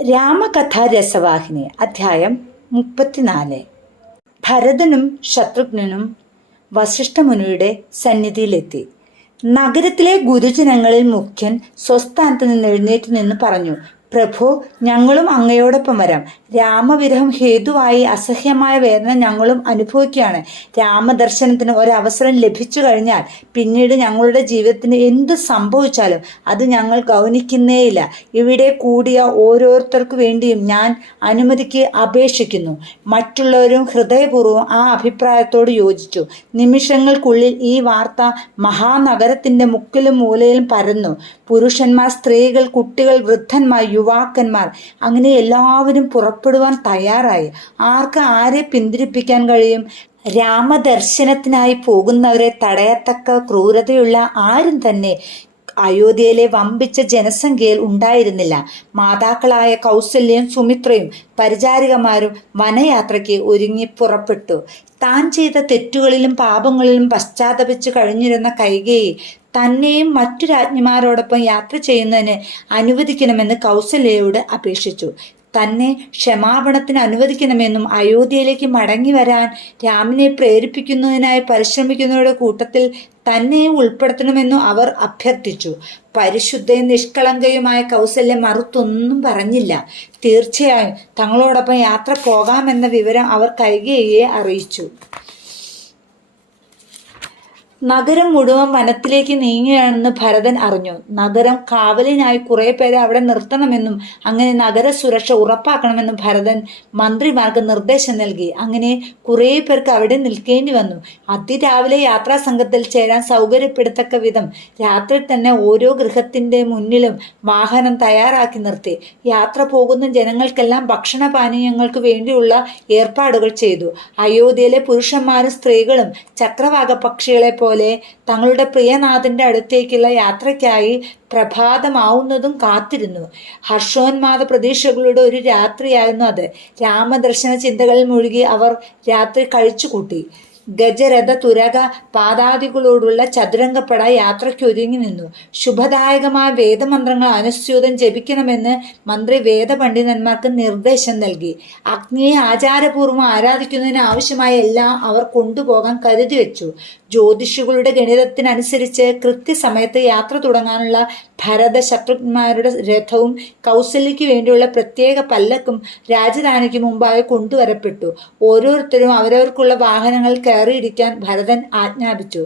രാമകഥാ രസവാഹിനി അധ്യായം 34. ഭരതനും ശത്രുഘ്നനും വസിഷ്ഠമുനിയുടെ സന്നിധിയിലെത്തി. നഗരത്തിലെ ഗുരുജനങ്ങളിൽ മുഖ്യൻ സ്വസ്ഥാനത്ത് നിന്ന് എഴുന്നേറ്റ് നിന്ന് പറഞ്ഞു, പ്രഭു, ഞങ്ങളും അങ്ങയോടൊപ്പം വരാം. രാമവിരഹം ഹേതുവായി അസഹ്യമായ വേദന ഞങ്ങളും അനുഭവിക്കുകയാണ്. രാമദർശനത്തിന് ഒരവസരം ലഭിച്ചു കഴിഞ്ഞാൽ പിന്നീട് ഞങ്ങളുടെ ജീവിതത്തിന് എന്ത് സംഭവിച്ചാലും അത് ഞങ്ങൾ ഗൗനിക്കുന്നേയില്ല. ഇവിടെ കൂടിയ ഓരോരുത്തർക്കു വേണ്ടിയും ഞാൻ അനുമതിക്ക് അപേക്ഷിക്കുന്നു. മറ്റുള്ളവരും ഹൃദയപൂർവ്വം ആ അഭിപ്രായത്തോട് യോജിച്ചു. നിമിഷങ്ങൾക്കുള്ളിൽ ഈ വാർത്ത മഹാനഗരത്തിന്റെ മുക്കിലും മൂലയിലും പരന്നു. പുരുഷന്മാർ, സ്ത്രീകൾ, കുട്ടികൾ, വൃദ്ധന്മാർ, യുവാക്കന്മാർ, അങ്ങനെ എല്ലാവരും പുറപ്പെടുവാൻ തയ്യാറായി. ആർക്ക് ആരെ പിന്തിരിപ്പിക്കാൻ കഴിയും? രാമദർശനത്തിനായി പോകുന്നവരെ തടയത്തക്ക ക്രൂരതയുള്ള ആരും തന്നെ അയോധ്യയിലെ വമ്പിച്ച ജനസംഖ്യയിൽ ഉണ്ടായിരുന്നില്ല. മാതാക്കളായ കൗസല്യയും സുമിത്രയും പരിചാരികമാരും വനയാത്രയ്ക്ക് ഒരുങ്ങി പുറപ്പെട്ടു. താൻ ചെയ്ത തെറ്റുകളിലും പാപങ്ങളിലും പശ്ചാത്തപിച്ചു കഴിഞ്ഞിരുന്ന കൈകേയി തന്നെയും മറ്റു രാജ്ഞിമാരോടൊപ്പം യാത്ര ചെയ്യുന്നതിന് അനുവദിക്കണമെന്ന് കൗസല്യയോട് അപേക്ഷിച്ചു. തന്നെ ക്ഷമാപണത്തിന് അനുവദിക്കണമെന്നും അയോധ്യയിലേക്ക് മടങ്ങി വരാൻ രാമനെ പ്രേരിപ്പിക്കുന്നതിനായി പരിശ്രമിക്കുന്നവരുടെ കൂട്ടത്തിൽ തന്നെയും ഉൾപ്പെടുത്തണമെന്നും അവർ അഭ്യർത്ഥിച്ചു. പരിശുദ്ധയും നിഷ്കളങ്കയുമായ കൗസല്യ മറുത്തൊന്നും പറഞ്ഞില്ല. തീർച്ചയായും തങ്ങളോടൊപ്പം യാത്ര പോകാമെന്ന വിവരം അവർ കൈകേയിയെ അറിയിച്ചു. നഗരം മുഴുവൻ വനത്തിലേക്ക് നീങ്ങുകയാണെന്ന് ഭരതൻ അറിഞ്ഞു. നഗരം കാവലിനായി കുറെ പേരെ അവിടെ നിർത്തണമെന്നും അങ്ങനെ നഗര സുരക്ഷ ഉറപ്പാക്കണമെന്നും ഭരതൻ മന്ത്രിമാർക്ക് നിർദ്ദേശം നൽകി. അങ്ങനെ കുറേ പേർക്ക് അവിടെ നിൽക്കേണ്ടി വന്നു. അതിരാവിലെ യാത്രാ സംഘത്തിൽ ചേരാൻ സൗകര്യപ്പെടുത്തക്ക വിധം രാത്രി തന്നെ ഓരോ ഗൃഹത്തിന്റെ മുന്നിലും വാഹനം തയ്യാറാക്കി നിർത്തി. യാത്ര പോകുന്ന ജനങ്ങൾക്കെല്ലാം ഭക്ഷണപാനീയങ്ങൾക്ക് വേണ്ടിയുള്ള ഏർപ്പാടുകൾ ചെയ്തു. അയോധ്യയിലെ പുരുഷന്മാരും സ്ത്രീകളും ചക്രവാക പക്ഷികളെ പോലെ തങ്ങളുടെ പ്രിയനാഥന്റെ അടുത്തേക്കുള്ള യാത്രയ്ക്കായി പ്രഭാതമാവുന്നതും കാത്തിരുന്നു. ഹർഷോന്മാദ പ്രതീക്ഷകളുടെ ഒരു രാത്രിയായിരുന്നു അത്. രാമദർശന ചിന്തകളിൽ മുഴുകി അവർ രാത്രി കഴിച്ചുകൂട്ടി. ഗജരഥ, തുരക, പാദാദികളോടുള്ള ചതുരംഗപ്പട യാത്രയ്ക്കൊരുങ്ങി നിന്നു. ശുഭദായകമായ വേദമന്ത്രങ്ങൾ അനുസ്യൂതം ജപിക്കണമെന്ന് മന്ത്രി വേദപണ്ഡിതന്മാർക്ക് നിർദ്ദേശം നൽകി. അഗ്നിയെ ആചാരപൂർവ്വം ആരാധിക്കുന്നതിന് ആവശ്യമായ എല്ലാം അവർ കൊണ്ടുപോകാൻ കരുതി വെച്ചു. ജ്യോതിഷികളുടെ ഗണിതത്തിനനുസരിച്ച് കൃത്യസമയത്ത് യാത്ര തുടങ്ങാനുള്ള ഭരത ശത്രുഘ്നന്മാരുടെ രഥവും കൗസല്യയ്ക്ക് വേണ്ടിയുള്ള പ്രത്യേക പല്ലക്കും രാജധാനിക്ക് മുമ്പായി കൊണ്ടുവരപ്പെട്ടു. ഓരോരുത്തരും അവരവർക്കുള്ള വാഹനങ്ങൾ കയറിയിരിക്കാൻ ഭരതൻ ആജ്ഞാപിച്ചു.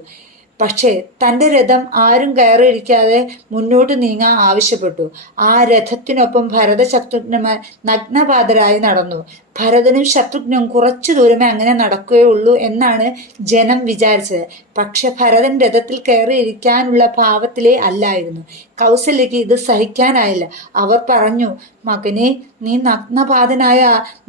പക്ഷേ തൻ്റെ രഥം ആരും കയറിയിരിക്കാതെ മുന്നോട്ട് നീങ്ങാൻ ആവശ്യപ്പെട്ടു. ആ രഥത്തിനൊപ്പം ഭരത ശത്രുഘ്നന്മാർ നഗ്നപാതരായി നടന്നു. ഭരതനും ശത്രുഘ്നും കുറച്ചു ദൂരമേ അങ്ങനെ നടക്കുകയുള്ളൂ എന്നാണ് ജനം വിചാരിച്ചത്. പക്ഷെ ഭരതൻ രഥത്തിൽ കയറിയിരിക്കാനുള്ള ഭാവത്തിലേ അല്ലായിരുന്നു. കൗസല്യയ്ക്ക് ഇത് സഹിക്കാനായില്ല. അവർ പറഞ്ഞു, മകനെ, നീ നഗ്നപാതനായ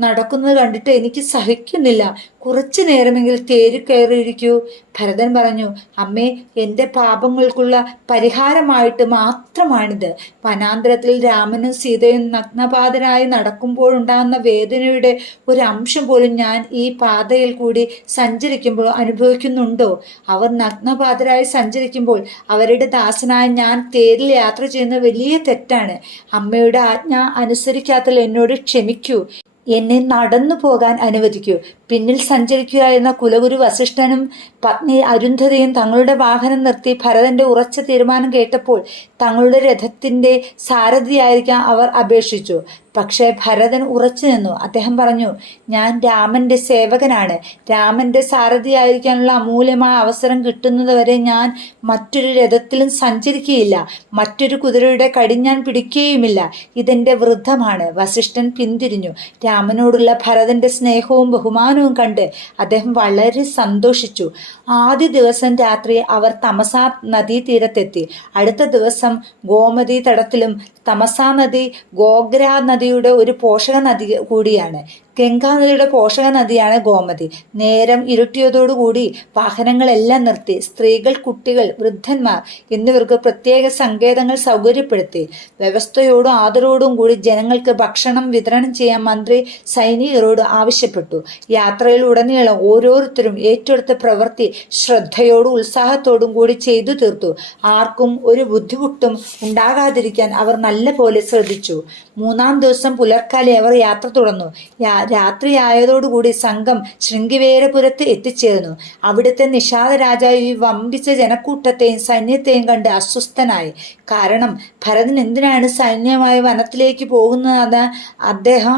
നടക്കുന്നത് കണ്ടിട്ട് എനിക്ക് സഹിക്കുന്നില്ല. കുറച്ചു നേരമെങ്കിൽ തേരി കയറിയിരിക്കൂ. ഭരതൻ പറഞ്ഞു, അമ്മേ, എൻ്റെ പാപങ്ങൾക്കുള്ള പരിഹാരമായിട്ട് മാത്രമാണിത്. വനാന്തരത്തിൽ രാമനും സീതയും നഗ്നപാതനായി നടക്കുമ്പോഴുണ്ടാകുന്ന വേദനയുടെ ഒരു അംശം പോലും ഞാൻ ഈ പാതയിൽ കൂടി സഞ്ചരിക്കുമ്പോൾ അനുഭവിക്കുന്നുണ്ടോ? അവർ നഗ്നപാതരായി സഞ്ചരിക്കുമ്പോൾ അവരുടെ ദാസനായ ഞാൻ തേരിൽ യാത്ര ചെയ്യുന്നത് വലിയ തെറ്റാണ്. അമ്മയുടെ ആജ്ഞ അനുസരിക്കാത്തതിൽ എന്നോട് ക്ഷമിക്കൂ. എന്നെ നടന്നു പോകാൻ അനുവദിക്കൂ. പിന്നിൽ സഞ്ചരിക്കുക എന്ന കുലഗുരു വസിഷ്ഠനും പത്നി അരുന്ധതിയും തങ്ങളുടെ വാഹനം നിർത്തി ഭരതന്റെ ഉറച്ച തീരുമാനം കേട്ടപ്പോൾ തങ്ങളുടെ രഥത്തിന്റെ സാരഥിയായിരിക്കാൻ അവർ അപേക്ഷിച്ചു. പക്ഷേ ഭരതൻ ഉറച്ചു നിന്നു. അദ്ദേഹം പറഞ്ഞു, ഞാൻ രാമന്റെ സേവകനാണ്. രാമന്റെ സാരഥിയായിരിക്കാനുള്ള അമൂല്യമായ അവസരം കിട്ടുന്നതുവരെ ഞാൻ മറ്റൊരു രഥത്തിലും സഞ്ചരിക്കുകയില്ല. മറ്റൊരു കുതിരയുടെ കടി ഞാൻ പിടിക്കുകയുമില്ല. ഇതെന്റെ വൃദ്ധമാണ്. വസിഷ്ഠൻ പിന്തിരിഞ്ഞു. രാമനോടുള്ള ഭരതന്റെ സ്നേഹവും ബഹുമാനവും കണ്ട് അദ്ദേഹം വളരെ സന്തോഷിച്ചു. ആദ്യ ദിവസം രാത്രി അവർ തമസാ നദീതീരത്തെത്തി. അടുത്ത ദിവസം ഗോമതി തടത്തിലും. തമസാ നദി ഗോഗ്രാ നദിയുടെ ഒരു പോഷക നദി കൂടിയാണ്. ഗംഗാനദിയുടെ പോഷക നദിയാണ് ഗോമതി. നേരം ഇരുട്ടിയതോടുകൂടി വാഹനങ്ങളെല്ലാം നിർത്തി. സ്ത്രീകൾ, കുട്ടികൾ, വൃദ്ധന്മാർ എന്നിവർക്ക് പ്രത്യേക സങ്കേതങ്ങൾ സൗകര്യപ്പെടുത്തി. വ്യവസ്ഥയോടും ആദരവോടും കൂടി ജനങ്ങൾക്ക് ഭക്ഷണം വിതരണം ചെയ്യാൻ മന്ത്രി സൈനികരോട് ആവശ്യപ്പെട്ടു. യാത്രയിലുടനീളം ഓരോരുത്തരും ഏറ്റെടുത്ത പ്രവൃത്തി ശ്രദ്ധയോടും ഉത്സാഹത്തോടും കൂടി ചെയ്തു തീർത്തു. ആർക്കും ഒരു ബുദ്ധിമുട്ടും ഉണ്ടാകാതിരിക്കാൻ അവർ നല്ല പോലെ ശ്രദ്ധിച്ചു. മൂന്നാം ദിവസം പുലർക്കാലെ അവർ യാത്ര തുടർന്നു. രാത്രിയായതോടുകൂടി സംഘം ശൃംഗിവേരപുരത്ത് എത്തിച്ചേർന്നു. അവിടുത്തെ നിഷാദ രാജാവ് ഈ വമ്പിച്ച ജനക്കൂട്ടത്തെയും സൈന്യത്തെയും കണ്ട് അസ്വസ്ഥനായി. കാരണം ഭരതൻ എന്തിനാണ് സൈന്യമായി വനത്തിലേക്ക് പോകുന്നതെന്ന് അദ്ദേഹം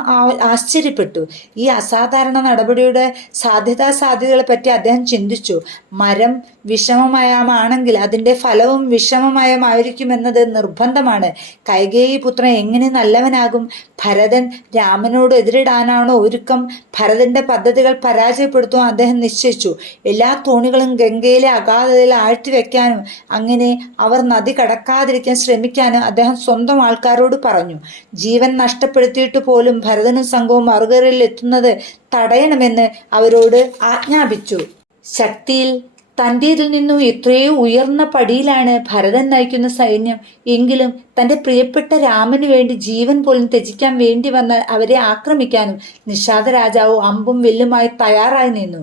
ആശ്ചര്യപ്പെട്ടു. ഈ അസാധാരണ നടപടിയുടെ സാധ്യതകളെ പറ്റി അദ്ദേഹം ചിന്തിച്ചു. മരം വിഷമമയമാണെങ്കിൽ അതിൻ്റെ ഫലവും വിഷമമയമായിരിക്കുമെന്നത് നിർബന്ധമാണ്. കൈകേയി പുത്രൻ എങ്ങനെ നല്ലവനാകും? ഭരതൻ രാമനോട് എതിരിടാനാണോ ഒരുക്കം? ഭരതന്റെ പദ്ധതികൾ പരാജയപ്പെടുത്തുവാൻ അദ്ദേഹം നിശ്ചയിച്ചു. എല്ലാ തോണികളും ഗംഗയിലെ അഗാധതയിൽ ആഴ്ത്തിവെക്കാനും അങ്ങനെ അവർ നദി കടക്കാതിരിക്കാൻ ശ്രമിക്കാനും അദ്ദേഹം സ്വന്തം ആൾക്കാരോട് പറഞ്ഞു. ജീവൻ നഷ്ടപ്പെടുത്തിയിട്ട് പോലും ഭരതനും സംഘവും മറുകരയിൽ എത്തുന്നത് തടയണമെന്ന് അവരോട് ആജ്ഞാപിച്ചു. ശക്തിയിൽ തൻ്റേതിൽ നിന്നും എത്രയോ ഉയർന്ന പടിയിലാണ് ഭരതൻ നയിക്കുന്ന സൈന്യം. എങ്കിലും തൻ്റെ പ്രിയപ്പെട്ട രാമന് വേണ്ടി ജീവൻ പോലും ത്യജിക്കാൻ വേണ്ടി വന്നാൽ അവരെ ആക്രമിക്കാനും നിഷാദ രാജാവ് അമ്പും വില്ലുമായി തയ്യാറായി നിന്നു.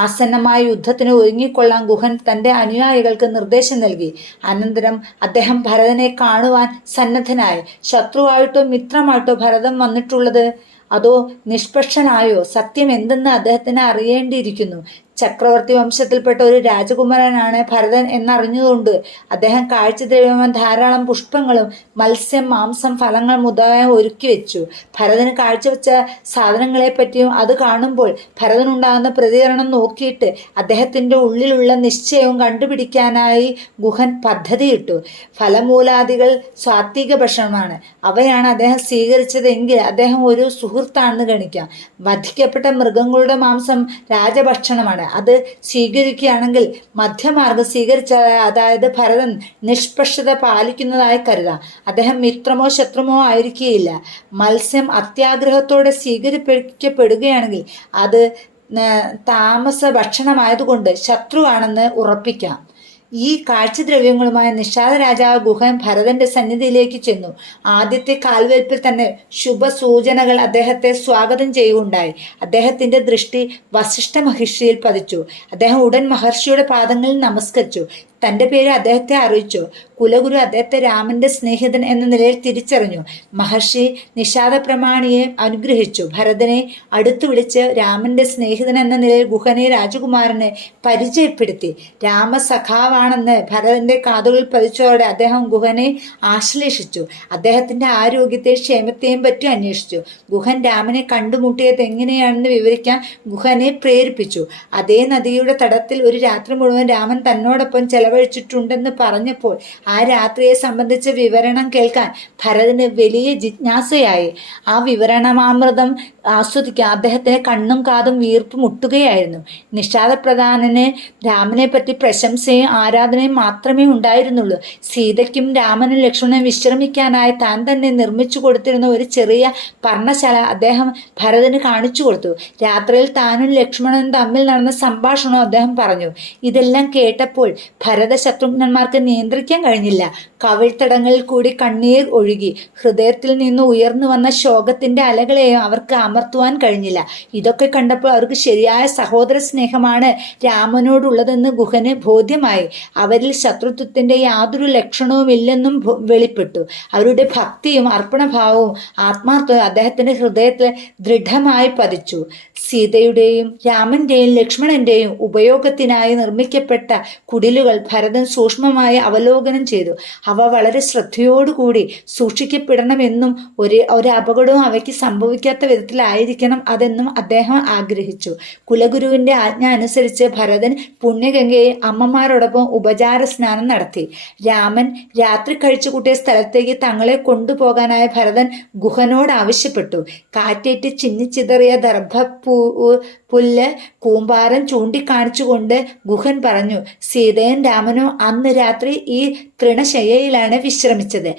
ആസന്നമായ യുദ്ധത്തിന് ഒരുങ്ങിക്കൊള്ളാൻ ഗുഹൻ തൻ്റെ അനുയായികൾക്ക് നിർദ്ദേശം നൽകി. അനന്തരം അദ്ദേഹം ഭരതനെ കാണുവാൻ സന്നദ്ധനായി. ശത്രുവായിട്ടോ മിത്രമായിട്ടോ ഭരതൻ വന്നിട്ടുള്ളത് അതോ നിഷ്പക്ഷനായോ? സത്യം എന്തെന്ന് അദ്ദേഹത്തിന് അറിയേണ്ടിയിരിക്കുന്നു. ചക്രവർത്തി വംശത്തിൽപ്പെട്ട ഒരു രാജകുമാരനാണ് ഭരതൻ എന്നറിഞ്ഞതുകൊണ്ട് അദ്ദേഹം കാഴ്ചദ്രവ്യമായ ധാരാളം പുഷ്പങ്ങളും മത്സ്യം, മാംസം, ഫലങ്ങൾ മുതലായ ഒരുക്കി വെച്ചു. ഭരതന് കാഴ്ചവെച്ച സാധനങ്ങളെപ്പറ്റിയും അത് കാണുമ്പോൾ ഭരതനുണ്ടാകുന്ന പ്രതികരണം നോക്കിയിട്ട് അദ്ദേഹത്തിൻ്റെ ഉള്ളിലുള്ള നിശ്ചയവും കണ്ടുപിടിക്കാനായി ഗുഹൻ പദ്ധതിയിട്ടു. ഫലമൂലാദികൾ സാത്വിക ഭക്ഷണമാണ്. അവയാണ് അദ്ദേഹം സ്വീകരിച്ചതെങ്കിൽ അദ്ദേഹം ഒരു സുഹൃത്താണെന്ന് ഗണിക്കാം. വധിക്കപ്പെട്ട മൃഗങ്ങളുടെ മാംസം രാജഭക്ഷണമാണ്. അത് സ്വീകരിക്കുകയാണെങ്കിൽ മധ്യമാർഗം സ്വീകരിച്ച, അതായത് ഭരതൻ നിഷ്പക്ഷത പാലിക്കുന്നതായി കരുതാം. അദ്ദേഹം മിത്രമോ ശത്രുമോ ആയിരിക്കുകയില്ല. മത്സ്യം അത്യാഗ്രഹത്തോടെ സ്വീകരിക്കപ്പെടുകയാണെങ്കിൽ അത് താമസ ഭക്ഷണമായതുകൊണ്ട് ശത്രുവാണെന്ന് ഉറപ്പിക്കാം. ഈ കാഴ്ചദ്രവ്യങ്ങളുമായ നിഷാദ രാജാവ് ഗുഹൻ ഭരതന്റെ സന്നിധിയിലേക്ക് ചെന്നു. ആദ്യത്തെ കാൽവെൽപ്പിൽ തന്നെ ശുഭസൂചനകൾ അദ്ദേഹത്തെ സ്വാഗതം ചെയ്യുകയുണ്ടായി. അദ്ദേഹത്തിന്റെ ദൃഷ്ടി വസിഷ്ഠ മഹർഷിയിൽ പതിച്ചു. അദ്ദേഹം ഉടൻ മഹർഷിയുടെ പാദങ്ങളിൽ നമസ്കരിച്ചു. തൻ്റെ പേര് അദ്ദേഹത്തെ അറിയിച്ചു. കുലഗുരു അദ്ദേഹത്തെ രാമന്റെ സ്നേഹിതൻ എന്ന നിലയിൽ തിരിച്ചറിഞ്ഞു. മഹർഷി നിഷാദ പ്രമാണിയെ അനുഗ്രഹിച്ചു. ഭരതനെ അടുത്തു വിളിച്ച് രാമന്റെ സ്നേഹിതൻ എന്ന നിലയിൽ ഗുഹനെ രാജകുമാരനെ പരിചയപ്പെടുത്തി. രാമസഖാവാണെന്ന് ഭരതന്റെ കാതുകളിൽ പതിച്ചതോടെ അദ്ദേഹം ഗുഹനെ ആശ്ലേഷിച്ചു. അദ്ദേഹത്തിന്റെ ആരോഗ്യത്തെയും ക്ഷേമത്തെയും പറ്റി അന്വേഷിച്ചു. ഗുഹൻ രാമനെ കണ്ടുമുട്ടിയത് എങ്ങനെയാണെന്ന് വിവരിക്കാൻ ഗുഹനെ പ്രേരിപ്പിച്ചു. അതേ നദിയുടെ തടത്തിൽ ഒരു രാത്രി മുഴുവൻ രാമൻ തന്നോടൊപ്പം ചെലവഴിച്ചിട്ടുണ്ടെന്ന് പറഞ്ഞപ്പോൾ ആ രാത്രിയെ സംബന്ധിച്ച വിവരണം കേൾക്കാൻ ഭരതന് വലിയ ജിജ്ഞാസയായി. ആ വിവരണാമൃതം ആസ്വദിക്കാൻ അദ്ദേഹത്തിന് കണ്ണും കാതും വീർപ്പ് മുട്ടുകയായിരുന്നു. നിഷാദപ്രധാനന് രാമനെ പറ്റി പ്രശംസയും ആരാധനയും മാത്രമേ ഉണ്ടായിരുന്നുള്ളൂ. സീതയ്ക്കും രാമനും ലക്ഷ്മണനും വിശ്രമിക്കാനായി താൻ തന്നെ നിർമ്മിച്ചു കൊടുത്തിരുന്ന ഒരു ചെറിയ പർണശാല അദ്ദേഹം ഭരതന് കാണിച്ചു കൊടുത്തു. രാത്രിയിൽ താനും ലക്ഷ്മണനും തമ്മിൽ നടന്ന സംഭാഷണവും അദ്ദേഹം പറഞ്ഞു. ഇതെല്ലാം കേട്ടപ്പോൾ ഭരത ശത്രുഘ്നന്മാർക്ക് നിയന്ത്രിക്കാൻ കഴിഞ്ഞില്ല. കവിൾത്തടങ്ങളിൽ കൂടി കണ്ണീർ ഒഴുകി. ഹൃദയത്തിൽ നിന്ന് ഉയർന്നു വന്ന ശോകത്തിന്റെ അലകളെയും അവർക്ക് അമർത്തുവാൻ കഴിഞ്ഞില്ല. ഇതൊക്കെ കണ്ടപ്പോൾ അവർക്ക് ശരിയായ സഹോദര സ്നേഹമാണ് രാമനോടുള്ളതെന്ന് ഗുഹന് ബോധ്യമായി. അവരിൽ ശത്രുത്വത്തിന്റെ യാതൊരു ലക്ഷണവുമില്ലെന്നും വെളിപ്പെട്ടു. അവരുടെ ഭക്തിയും അർപ്പണഭാവവും ആത്മാർത്ഥവും അദ്ദേഹത്തിന്റെ ഹൃദയത്തിൽ ദൃഢമായി പതിച്ചു. സീതയുടെയും രാമന്റെയും ലക്ഷ്മണന്റെയും ഉപയോഗത്തിനായി നിർമ്മിക്കപ്പെട്ട കുടിലുകൾ ഭരതൻ സൂക്ഷ്മമായി അവലോകനം ചെയ്തു. അവ വളരെ ശ്രദ്ധയോടുകൂടി സൂക്ഷിക്കപ്പെടണമെന്നും ഒരു അപകടവും അവയ്ക്ക് സംഭവിക്കാത്ത വിധത്തിലായിരിക്കണം അതെന്നും അദ്ദേഹം ആഗ്രഹിച്ചു. കുലഗുരുവിന്റെ ആജ്ഞ അനുസരിച്ച് ഭരതൻ പുണ്യഗംഗയെ അമ്മമാരോടൊപ്പം ഉപചാര സ്നാനം നടത്തി. രാമൻ രാത്രി കഴിച്ചു കൂട്ടിയ സ്ഥലത്തേക്ക് തങ്ങളെ കൊണ്ടുപോകാനായി ഭരതൻ ഗുഹനോട് ആവശ്യപ്പെട്ടു. കാറ്റേറ്റ് ചിന്നിച്ചിതറിയ പുല്ല് കൂമ്പാരം ചൂണ്ടിക്കാണിച്ചുകൊണ്ട് ഗുഹൻ പറഞ്ഞു, സീതയും രാമനും അന്ന് രാത്രി ഈ തൃണശയ്യയിലാണ് വിശ്രമിച്ചത്.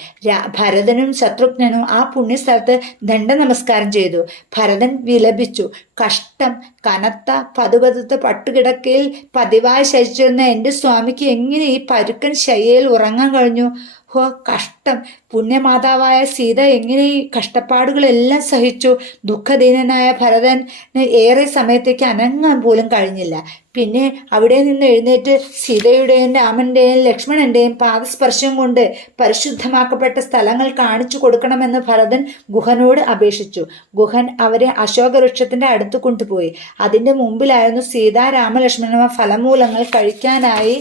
ഭരതനും ശത്രുഘ്നനും ആ പുണ്യസ്ഥലത്ത് ദണ്ഡ നമസ്കാരം ചെയ്തു. ഭരതൻ വിലപിച്ചു, കഷ്ടം, കനത്ത പതുപതുത്ത പട്ടുകിടക്കയിൽ പതിവായി ശയിച്ചിരുന്ന എൻ്റെ സ്വാമിക്ക് എങ്ങനെ ഈ പരുക്കൻ ശയ്യയിൽ ഉറങ്ങാൻ കഴിഞ്ഞു? ഹോ കഷ്ടം! പുണ്യമാതാവായ സീത എങ്ങനെ ഈ കഷ്ടപ്പാടുകളെല്ലാം സഹിച്ചു? ദുഃഖദീനനായ ഭരതന് ഏറെ സമയത്തേക്ക് അനങ്ങാൻ പോലും കഴിഞ്ഞില്ല. പിന്നെ അവിടെ നിന്ന് എഴുന്നേറ്റ് സീതയുടെയും രാമന്റെയും ലക്ഷ്മണന്റെയും പാദസ്പർശം കൊണ്ട് പരിശുദ്ധമാക്കപ്പെട്ട സ്ഥലങ്ങൾ കാണിച്ചു കൊടുക്കണമെന്ന് ഭരതൻ ഗുഹനോട് അപേക്ഷിച്ചു. ഗുഹൻ അവരെ അശോകവൃക്ഷത്തിന്റെ അടുത്ത് കൊണ്ടുപോയി. അതിന്റെ മുമ്പിലായിരുന്നു സീതാരാമലക്ഷ്മണ ഫലമൂലങ്ങൾ കഴിക്കാനായി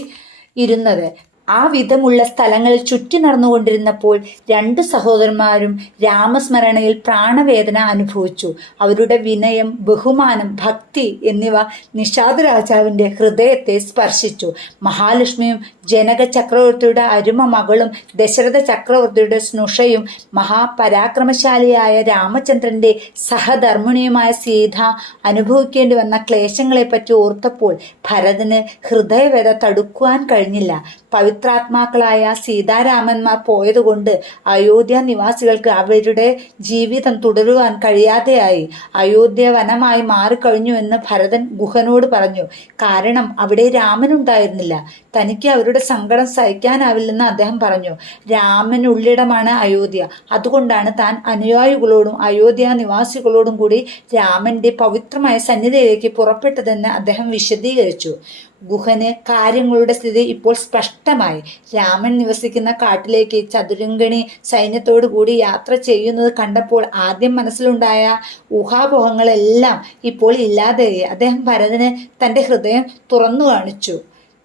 ഇരുന്നത്. ആ വിധമുള്ള സ്ഥലങ്ങളിൽ ചുറ്റി നടന്നുകൊണ്ടിരുന്നപ്പോൾ രണ്ടു സഹോദരന്മാരും രാമസ്മരണയിൽ പ്രാണവേദന അനുഭവിച്ചു. അവരുടെ വിനയം, ബഹുമാനം, ഭക്തി എന്നിവ നിഷാദ രാജാവിന്റെ ഹൃദയത്തെ സ്പർശിച്ചു. മഹാലക്ഷ്മിയും ജനക ചക്രവർത്തിയുടെ അരുമ മകളും ദശരഥ ചക്രവർത്തിയുടെ സ്നുഷയും മഹാപരാക്രമശാലിയായ രാമചന്ദ്രന്റെ സഹധർമ്മിണിയുമായ സീത അനുഭവിക്കേണ്ടി വന്ന ക്ലേശങ്ങളെപ്പറ്റി ഓർത്തപ്പോൾ ഭരതന് ഹൃദയവേദ തടുക്കുവാൻ കഴിഞ്ഞില്ല. പവിത്രാത്മാക്കളായ സീതാരാമന്മാർ പോയതുകൊണ്ട് അയോധ്യ നിവാസികൾക്ക് അവരുടെ ജീവിതം തുടരുവാൻ കഴിയാതെയായി. അയോധ്യ വനമായി മാറിക്കഴിഞ്ഞുവെന്ന് ഭരതൻ ഗുഹനോട് പറഞ്ഞു. കാരണം അവിടെ രാമനുണ്ടായിരുന്നില്ല. തനിക്ക് അവരുടെ സങ്കടം സഹിക്കാനാവില്ലെന്ന് അദ്ദേഹം പറഞ്ഞു. രാമനുള്ളിടമാണ് അയോധ്യ. അതുകൊണ്ടാണ് താൻ അനുയായികളോടും അയോധ്യ നിവാസികളോടും കൂടി രാമന്റെ പവിത്രമായ സന്നിധിയിലേക്ക് പുറപ്പെട്ടതെന്ന് അദ്ദേഹം വിശദീകരിച്ചു. ഗുഹന് കാര്യങ്ങളുടെ സ്ഥിതി ഇപ്പോൾ സ്പഷ്ടമായി. രാമൻ നിവസിക്കുന്ന കാട്ടിലേക്ക് ചതുരംഗണി സൈന്യത്തോടു കൂടി യാത്ര ചെയ്യുന്നത് കണ്ടപ്പോൾ ആദ്യം മനസ്സിലുണ്ടായ ഊഹാപോഹങ്ങളെല്ലാം ഇപ്പോൾ ഇല്ലാതെയായി. അദ്ദേഹം ഭരതന് തൻ്റെ ഹൃദയം തുറന്നു കാണിച്ചു.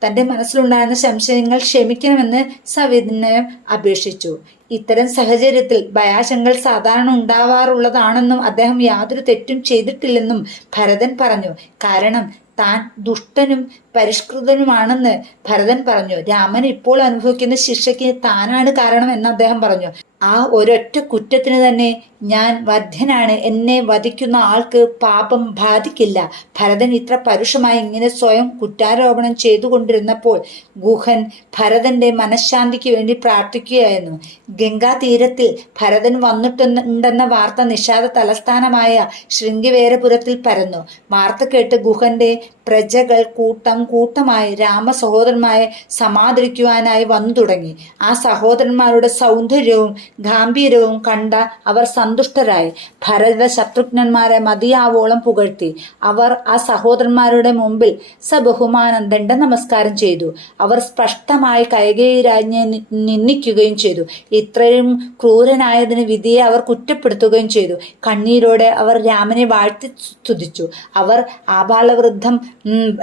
തൻ്റെ മനസ്സിലുണ്ടായിരുന്ന സംശയങ്ങൾ ക്ഷമിക്കണമെന്ന് സവിനയം അപേക്ഷിച്ചു. ഇത്തരം സാഹചര്യത്തിൽ ഭയാശങ്കകൾ സാധാരണ ഉണ്ടാവാറുള്ളതാണെന്നും അദ്ദേഹം യാതൊരു തെറ്റും ചെയ്തിട്ടില്ലെന്നും ഭരതൻ പറഞ്ഞു. കാരണം താൻ ദുഷ്ടനും പരിഷ്കൃതനുമാണെന്ന് ഭരതൻ പറഞ്ഞു. രാമൻ ഇപ്പോൾ അനുഭവിക്കുന്ന ശിക്ഷയ്ക്ക് താനാണ് കാരണം എന്ന് അദ്ദേഹം പറഞ്ഞു. ആ ഒരൊറ്റ കുറ്റത്തിന് തന്നെ ഞാൻ വധ്യനാണ്. എന്നെ വധിക്കുന്ന ആൾക്ക് പാപം ബാധിക്കില്ല. ഭരതൻ ഇത്ര പരുഷമായി ഇങ്ങനെ സ്വയം കുറ്റാരോപണം ചെയ്തുകൊണ്ടിരുന്നപ്പോൾ ഗുഹൻ ഭരതന്റെ മനഃശാന്തിക്ക് വേണ്ടി പ്രാർത്ഥിക്കുകയായിരുന്നു. ഗംഗാ തീരത്തിൽ ഭരതൻ വന്നിട്ടുണ്ടെന്ന വാർത്ത നിഷാദ തലസ്ഥാനമായ ശൃംഗിവേരപുരത്തിൽ പരന്നു. വാർത്ത കേട്ട് ഗുഹന്റെ പ്രജകൾ കൂട്ടമായി രാമ സഹോദരന്മാരെ സമാദരിക്കുവാനായി വന്നു തുടങ്ങി. ആ സഹോദരന്മാരുടെ സൗന്ദര്യവും ഗാംഭീര്യവും കണ്ട അവർ സന്തുഷ്ടരായി. ഭരത ശത്രുഘ്നന്മാരെ മതിയാവോളം പുകഴ്ത്തി. അവർ ആ സഹോദരന്മാരുടെ മുമ്പിൽ സബഹുമാനം ദണ്ഡ നമസ്കാരം ചെയ്തു. അവർ സ്പഷ്ടമായി കൈകേയി രാജ്ഞിയെ നിന്ദിക്കുകയും ചെയ്തു. ഇത്രയും ക്രൂരനായതിന് വിധിയെ അവർ കുറ്റപ്പെടുത്തുകയും ചെയ്തു. കണ്ണീരോടെ അവർ രാമനെ വാഴ്ത്തി സ്തുതിച്ചു. അവർ ആബാലവൃദ്ധം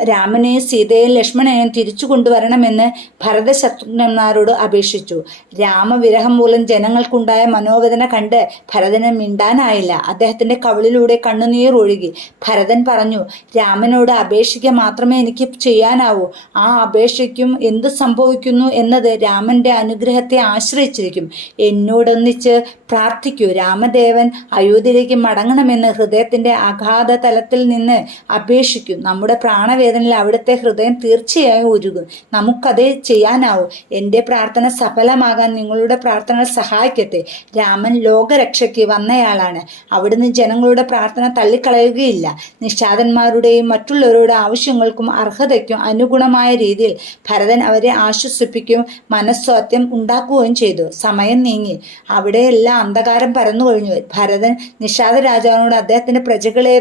രാമനെയും സീതയെയും ലക്ഷ്മണനെയും തിരിച്ചു കൊണ്ടുവരണമെന്ന് ഭരത ശത്രുഘ്നന്മാരോട് അപേക്ഷിച്ചു. രാമവിരഹം മൂലം ജനങ്ങൾക്കുണ്ടായ മനോവേദന കണ്ട് ഭരതന് മിണ്ടാനായില്ല. അദ്ദേഹത്തിന്റെ കവിളിലൂടെ കണ്ണുനീർ ഒഴുകി. ഭരതൻ പറഞ്ഞു, രാമനോട് അപേക്ഷിക്കുക മാത്രമേ എനിക്ക് ചെയ്യാനാവൂ. ആ അപേക്ഷയ്ക്കും എന്ത് സംഭവിക്കുന്നു എന്നത് രാമന്റെ അനുഗ്രഹത്തെ ആശ്രയിച്ചിരിക്കും. എന്നോടൊന്നിച്ച് പ്രാർത്ഥിക്കൂ. രാമദേവൻ അയോധ്യയിലേക്ക് മടങ്ങണമെന്ന് ഹൃദയത്തിന്റെ അഗാധ തലത്തിൽ നിന്ന് അപേക്ഷിക്കൂ. നമ്മുടെ പ്രാണവേദനയിൽ അവിടുത്തെ ഹൃദയം തീർച്ചയായും ഉരുകും. നമുക്കതേ ചെയ്യാനാവും. എൻ്റെ പ്രാർത്ഥന സഫലമാകാൻ നിങ്ങളുടെ പ്രാർത്ഥന സഹായിക്കട്ടെ. രാമൻ ലോകരക്ഷയ്ക്ക് വന്നയാളാണ്. അവിടുന്ന് ജനങ്ങളുടെ പ്രാർത്ഥന തള്ളിക്കളയുകയില്ല. നിഷാദന്മാരുടെയും മറ്റുള്ളവരുടെ ആവശ്യങ്ങൾക്കും അർഹതയ്ക്കും അനുഗുണമായ രീതിയിൽ ഭരതൻ അവരെ ആശ്വസിപ്പിക്കുകയും മനസ്വാത്യം ഉണ്ടാക്കുകയും ചെയ്തു. സമയം നീങ്ങി. അവിടെയെല്ലാം അന്ധകാരം പരന്നു കഴിഞ്ഞു. ഭരതൻ നിഷാദ രാജാവിനോട് അദ്ദേഹത്തിന്റെ പ്രജകളെ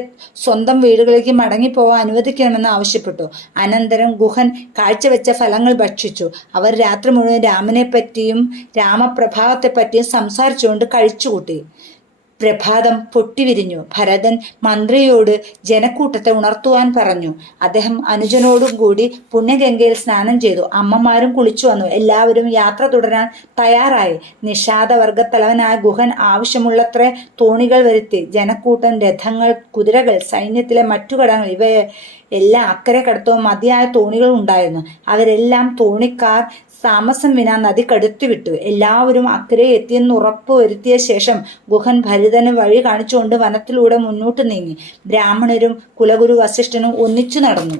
സ്വന്തം വീടുകളിലേക്ക് മടങ്ങിപ്പോവാൻ അനുവദിക്കണമെന്ന് ആവശ്യപ്പെട്ടു. അനന്തരം ഗുഹൻ കാഴ്ചവെച്ച ഫലങ്ങൾ ഭക്ഷിച്ചു. അവർ രാത്രി മുഴുവൻ രാമനെപ്പറ്റിയും രാമപ്രഭാവത്തെപ്പറ്റിയും സംസാരിച്ചുകൊണ്ട് കഴിച്ചുകൂട്ടി. പ്രഭാതം പൊട്ടിവിരിഞ്ഞു. ഭരതൻ മന്ത്രിയോട് ജനക്കൂട്ടത്തെ ഉണർത്തുവാൻ പറഞ്ഞു. അദ്ദേഹം അനുജനോടും കൂടി പുണ്യഗംഗയിൽ സ്നാനം ചെയ്തു. അമ്മമാരും കുളിച്ചു വന്നു. എല്ലാവരും യാത്ര തുടരാൻ തയ്യാറായി. നിഷാദവർഗത്തലവനായ ഗുഹൻ ആവശ്യമുള്ളത്ര തോണികൾ വരുത്തി. ജനക്കൂട്ടം, രഥങ്ങൾ, കുതിരകൾ, സൈന്യത്തിലെ മറ്റു ഘടകങ്ങൾ ഇവയെ എല്ലാം അക്കരെ കടത്തവും മതിയായ തോണികൾ ഉണ്ടായിരുന്നു. അവരെല്ലാം തോണിക്കാർ താമസം വിനാ നദി കടത്തിവിട്ടു. എല്ലാവരും അക്കരെ എത്തിയെന്ന് ഉറപ്പ് വരുത്തിയ ശേഷം ഗുഹൻ ഭരതന് വഴി കാണിച്ചുകൊണ്ട് വനത്തിലൂടെ മുന്നോട്ട് നീങ്ങി. ബ്രാഹ്മണരും കുലഗുരു വസിഷ്ഠനും ഒന്നിച്ചു നടന്നു.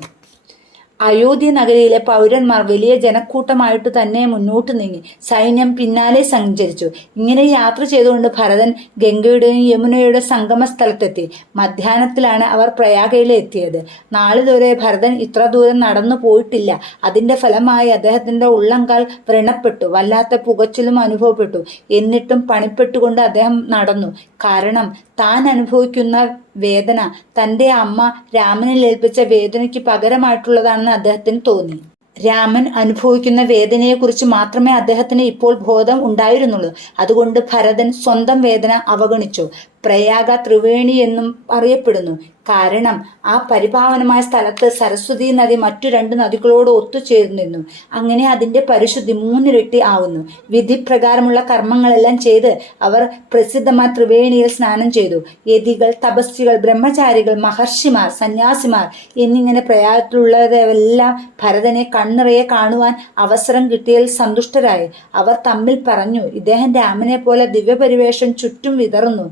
അയോധ്യ നഗരിയിലെ പൗരന്മാർ വലിയ ജനക്കൂട്ടമായിട്ട് തന്നെ മുന്നോട്ട് നീങ്ങി. സൈന്യം പിന്നാലെ സഞ്ചരിച്ചു. ഇങ്ങനെ യാത്ര ചെയ്തുകൊണ്ട് ഭരതൻ ഗംഗയുടെയും യമുനയുടെ സംഗമ സ്ഥലത്തെത്തി. മധ്യാഹ്നത്തിലാണ് അവർ പ്രയാഗയിൽ എത്തിയത്. നാളിതുവരെ ഭരതൻ ഇത്ര ദൂരം നടന്നു പോയിട്ടില്ല. അതിന്റെ ഫലമായി അദ്ദേഹത്തിന്റെ ഉള്ളംകാൽ വ്രണപ്പെട്ടു. വല്ലാത്ത പുകച്ചിലും അനുഭവപ്പെട്ടു. എന്നിട്ടും പണിപ്പെട്ടുകൊണ്ട് അദ്ദേഹം നടന്നു. കാരണം താൻ അനുഭവിക്കുന്ന വേദന തൻ്റെ അമ്മ രാമനിൽ ഏൽപ്പിച്ച വേദനയ്ക്ക് പകരമായിട്ടുള്ളതാണെന്ന് അദ്ദേഹത്തിന് തോന്നി. രാമൻ അനുഭവിക്കുന്ന വേദനയെക്കുറിച്ച് മാത്രമേ അദ്ദേഹത്തിന് ഇപ്പോൾ ബോധം ഉണ്ടായിരുന്നുള്ളൂ. അതുകൊണ്ട് ഭരതൻ സ്വന്തം വേദന അവഗണിച്ചു. പ്രയാഗ ത്രിവേണി എന്നും അറിയപ്പെടുന്നു. കാരണം ആ പരിപാവനമായ സ്ഥലത്ത് സരസ്വതി നദി മറ്റു 2 നദികളോട് ഒത്തുചേർന്നിരുന്നു. അങ്ങനെ അതിന്റെ പരിശുദ്ധി 3 ഇരട്ടി ആവുന്നു. വിധിപ്രകാരമുള്ള കർമ്മങ്ങളെല്ലാം ചെയ്ത് അവർ പ്രസിദ്ധമായ ത്രിവേണിയിൽ സ്നാനം ചെയ്തു. യതികൾ, തപസ്വികൾ, ബ്രഹ്മചാരികൾ, മഹർഷിമാർ, സന്യാസിമാർ എന്നിങ്ങനെ പ്രയാഗത്തിലുള്ളവരെല്ലാം ഭരതനെ കണ്ണിറയെ കാണുവാൻ അവസരം കിട്ടിയതിൽ സന്തുഷ്ടരായി. അവർ തമ്മിൽ പറഞ്ഞു, ഇദ്ദേഹം രാമനെ പോലെ ദിവ്യപരിവേഷം ചുറ്റും വിതറുന്നു.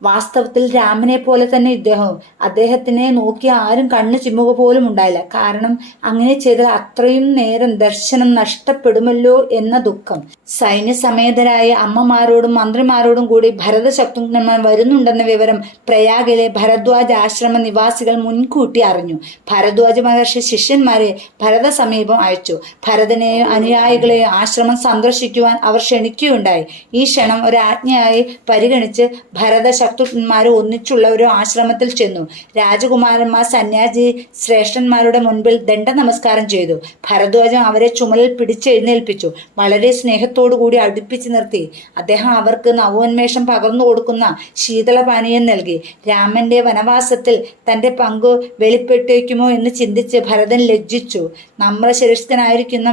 വാസ്തവത്തിൽ രാമനെ പോലെ തന്നെ ഇദ്ദേഹവും. അദ്ദേഹത്തിനെ നോക്കി ആരും കണ്ണു ചിമ്മുക പോലും ഉണ്ടായില്ല. കാരണം അങ്ങനെ ചെയ്താൽ അത്രയും നേരം ദർശനം നഷ്ടപ്പെടുമല്ലോ എന്ന ദുഃഖം. സൈന്യസമേതരായ അമ്മമാരോടും മന്ത്രിമാരോടും കൂടി ഭരത ശത്രുഘ്നന്മാർ വരുന്നുണ്ടെന്ന വിവരം പ്രയാഗിലെ ഭരദ്വാജ ആശ്രമ നിവാസികൾ മുൻകൂട്ടി അറിഞ്ഞു. ഭരദ്വാജ മഹർഷി ശിഷ്യന്മാരെ ഭരത സമീപം അയച്ചു. ഭരതനെയും അനുയായികളെയും ആശ്രമം സന്ദർശിക്കുവാൻ അവർ ക്ഷണിക്കുകയുണ്ടായി. ഈ ക്ഷണം ഒരു ആജ്ഞയായി പരിഗണിച്ച് ഭരത ശത്രുഘ്നന്മാർ ഒന്നിച്ചുള്ള ഒരു ആശ്രമത്തിൽ ചെന്നു. രാജകുമാരന്മാർ സന്യാസി ശ്രേഷ്ഠന്മാരുടെ മുൻപിൽ ദണ്ഡ നമസ്കാരം ചെയ്തു. ഭരദ്വാജൻ അവരെ ചുമലിൽ പിടിച്ചെഴുന്നേൽപ്പിച്ചു. വളരെ സ്നേഹത്തോടുകൂടി അടുപ്പിച്ചു നിർത്തി. അദ്ദേഹം അവർക്ക് നവോന്മേഷം പകർന്നു കൊടുക്കുന്ന ശീതളപാനീയം നൽകി. രാമന്റെ വനവാസത്തിൽ തന്റെ പങ്ക് വെളിപ്പെട്ടേക്കുമോ എന്ന് ചിന്തിച്ച് ഭരതൻ ലജ്ജിച്ചു. നമ്രശിരസ്കനായിരിക്കുന്ന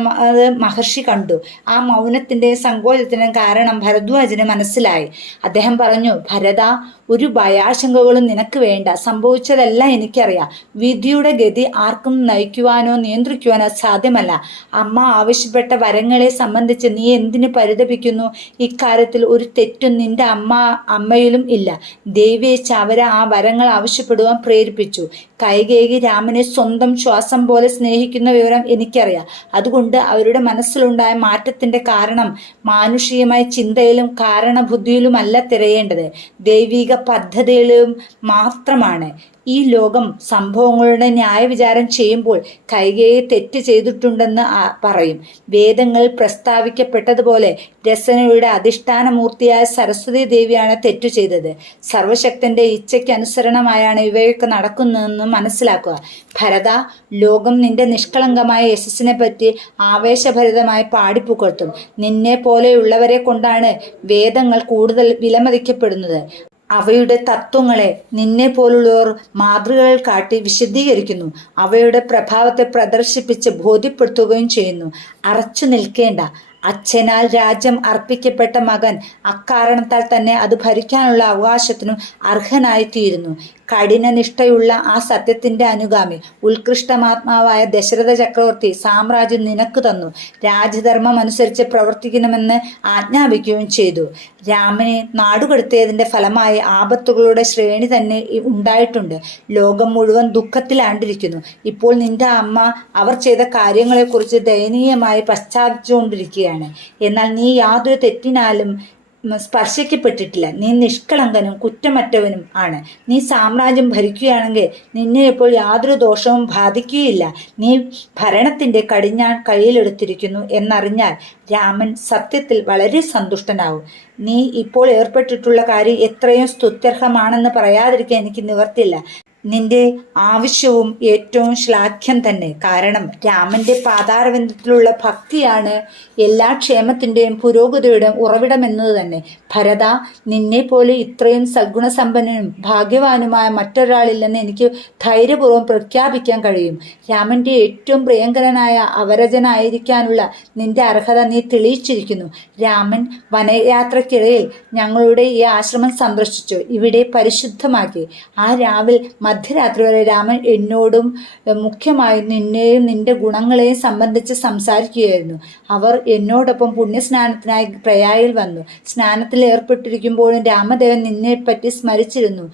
മഹർഷി കണ്ടു. ആ മൗനത്തിന്റെയും സങ്കോചത്തിന്റെയും കാരണം ഭരദ്വാജന് മനസ്സിലായി. അദ്ദേഹം പറഞ്ഞു, ഭരത, ഒരു ഭയാശങ്കകളും നിനക്ക് വേണ്ട. സംഭവിച്ചതെല്ലാം എനിക്കറിയാം. വിധിയുടെ ഗതി ആർക്കും നയിക്കുവാനോ നിയന്ത്രിക്കുവാനോ സാധ്യമല്ല. അമ്മ ആവശ്യപ്പെട്ട വരങ്ങളെ സംബന്ധിച്ച് നീ എന്തിനു പരിതപിക്കുന്നു? ഇക്കാര്യത്തിൽ ഒരു തെറ്റും നിന്റെ അമ്മയിലും ഇല്ല. ദേവിയേച്ച് അവരെ ആ വരങ്ങൾ ആവശ്യപ്പെടുവാൻ പ്രേരിപ്പിച്ചു. കൈകേയി രാമനെ സ്വന്തം ശ്വാസം പോലെ സ്നേഹിക്കുന്ന വിവരം എനിക്കറിയാം. അതുകൊണ്ട് അവരുടെ മനസ്സിലുണ്ടായ മാറ്റത്തിന്റെ കാരണം മാനുഷികമായ ചിന്തയിലും കാരണബുദ്ധിയിലുമല്ല തിരയേണ്ടത്, ദൈവിക പദ്ധതിയിലും മാത്രമാണ്. ഈ ലോകം സംഭവങ്ങളുടെ ന്യായവിചാരം ചെയ്യുമ്പോൾ കൈകേയി തെറ്റ് ചെയ്തിട്ടുണ്ടെന്ന് പറയും. വേദങ്ങൾ പ്രസ്താവിക്കപ്പെട്ടതുപോലെ രസനയുടെ അധിഷ്ഠാനമൂർത്തിയായ സരസ്വതി ദേവിയാണ് തെറ്റു ചെയ്തത്. സർവശക്തന്റെ ഇച്ഛയ്ക്ക് അനുസരണമായാണ് ഇവയൊക്കെ നടക്കുന്നതെന്ന് മനസ്സിലാക്കുക. ഭരത, ലോകം നിന്റെ നിഷ്കളങ്കമായ യശസ്സിനെ പറ്റി ആവേശഭരിതമായി പാടിപ്പുകഴ്ത്തും. നിന്നെ പോലെയുള്ളവരെ കൊണ്ടാണ് വേദങ്ങൾ കൂടുതൽ വിലമതിക്കപ്പെടുന്നത്. അവയുടെ തത്വങ്ങളെ നിന്നെ പോലുള്ളവർ മാതൃകകൾ കാട്ടി വിശദീകരിക്കുന്നു. അവയുടെ പ്രഭാവത്തെ പ്രദർശിപ്പിച്ച് ബോധ്യപ്പെടുത്തുകയും ചെയ്യുന്നു. അറച്ചു നിൽക്കേണ്ട. അച്ഛനാൽ രാജ്യം അർപ്പിക്കപ്പെട്ട മകൻ അക്കാരണത്താൽ തന്നെ അത് ഭരിക്കാനുള്ള അവകാശത്തിനും അർഹനായിത്തീരുന്നു. കഠിനനിഷ്ഠയുള്ള ആ സത്യത്തിന്റെ അനുഗാമി ഉത്കൃഷ്ടമാത്മാവായ ദശരഥ ചക്രവർത്തി സാമ്രാജ്യം നിനക്ക് തന്നു. രാജധർമ്മം അനുസരിച്ച് പ്രവർത്തിക്കണമെന്ന് ആജ്ഞാപിക്കുകയും ചെയ്തു. രാമനെ നാടുകടത്തിയതിന്റെ ഫലമായി ആപത്തുകളുടെ ശ്രേണി തന്നെ ഉണ്ടായിട്ടുണ്ട്. ലോകം മുഴുവൻ ദുഃഖത്തിലാണ്ടിരിക്കുന്നു. ഇപ്പോൾ നിന്റെ അമ്മ അവർ ചെയ്ത കാര്യങ്ങളെക്കുറിച്ച് ദയനീയമായി പശ്ചാത്തപിച്ചുകൊണ്ടിരിക്കുകയാണ്. എന്നാൽ നീ യാതൊരു തെറ്റിനാലും സ്പർശിക്കപ്പെട്ടിട്ടില്ല. നീ നിഷ്കളങ്കനും കുറ്റമറ്റവനും ആണ്. നീ സാമ്രാജ്യം ഭരിക്കുകയാണെങ്കിൽ നിന്നെ ഇപ്പോൾ യാതൊരു ദോഷവും ബാധിക്കുകയില്ല. നീ ഭരണത്തിന്റെ കടിഞ്ഞാൺ കയ്യിലെടുത്തിരിക്കുന്നു എന്നറിഞ്ഞാൽ രാമൻ സത്യത്തിൽ വളരെ സന്തുഷ്ടനാവും. നീ ഇപ്പോൾ ഏർപ്പെട്ടിട്ടുള്ള കാര്യം എത്രയും സ്തുത്യർഹമാണെന്ന് പറയാതിരിക്കാൻ എനിക്ക് നിവർത്തില്ല. നിന്റെ ആവശ്യവും ഏറ്റവും ശ്ലാഘ്യം തന്നെ. കാരണം രാമന്റെ പാതാരവിന്ദത്തിലുള്ള ഭക്തിയാണ് എല്ലാ ക്ഷേമത്തിന്റെയും പുരോഗതിയുടെയും ഉറവിടമെന്നത് തന്നെ. ഭരത, നിന്നെ പോലെ ഇത്രയും സദ്ഗുണസമ്പന്നനും ഭാഗ്യവാനുമായ മറ്റൊരാളില്ലെന്ന് എനിക്ക് ധൈര്യപൂർവ്വം പ്രഖ്യാപിക്കാൻ കഴിയും. രാമന്റെ ഏറ്റവും പ്രിയങ്കരനായ അവരജനായിരിക്കാനുള്ള നിന്റെ അർഹത നീ തെളിയിച്ചിരിക്കുന്നു. രാമൻ വനയാത്രയ്ക്കിടയിൽ ഞങ്ങളുടെ ഈ ആശ്രമം സന്ദർശിച്ചു. ഇവിടെ പരിശുദ്ധമാക്കി. ആ രാവിൽ മധ്യരാത്രി വരെ രാമൻ എന്നോടും മുഖ്യമായി നിന്നെയും നിന്റെ ഗുണങ്ങളെയും സംബന്ധിച്ച് സംസാരിക്കുകയായിരുന്നു. അവർ എന്നോടൊപ്പം പുണ്യസ്നാനത്തിനായി പ്രയായിൽ വന്നു. സ്നാനത്തിൽ ഏർപ്പെട്ടിരിക്കുമ്പോഴും രാമദേവൻ നിന്നെപ്പറ്റി സ്മരിച്ചിരുന്നു.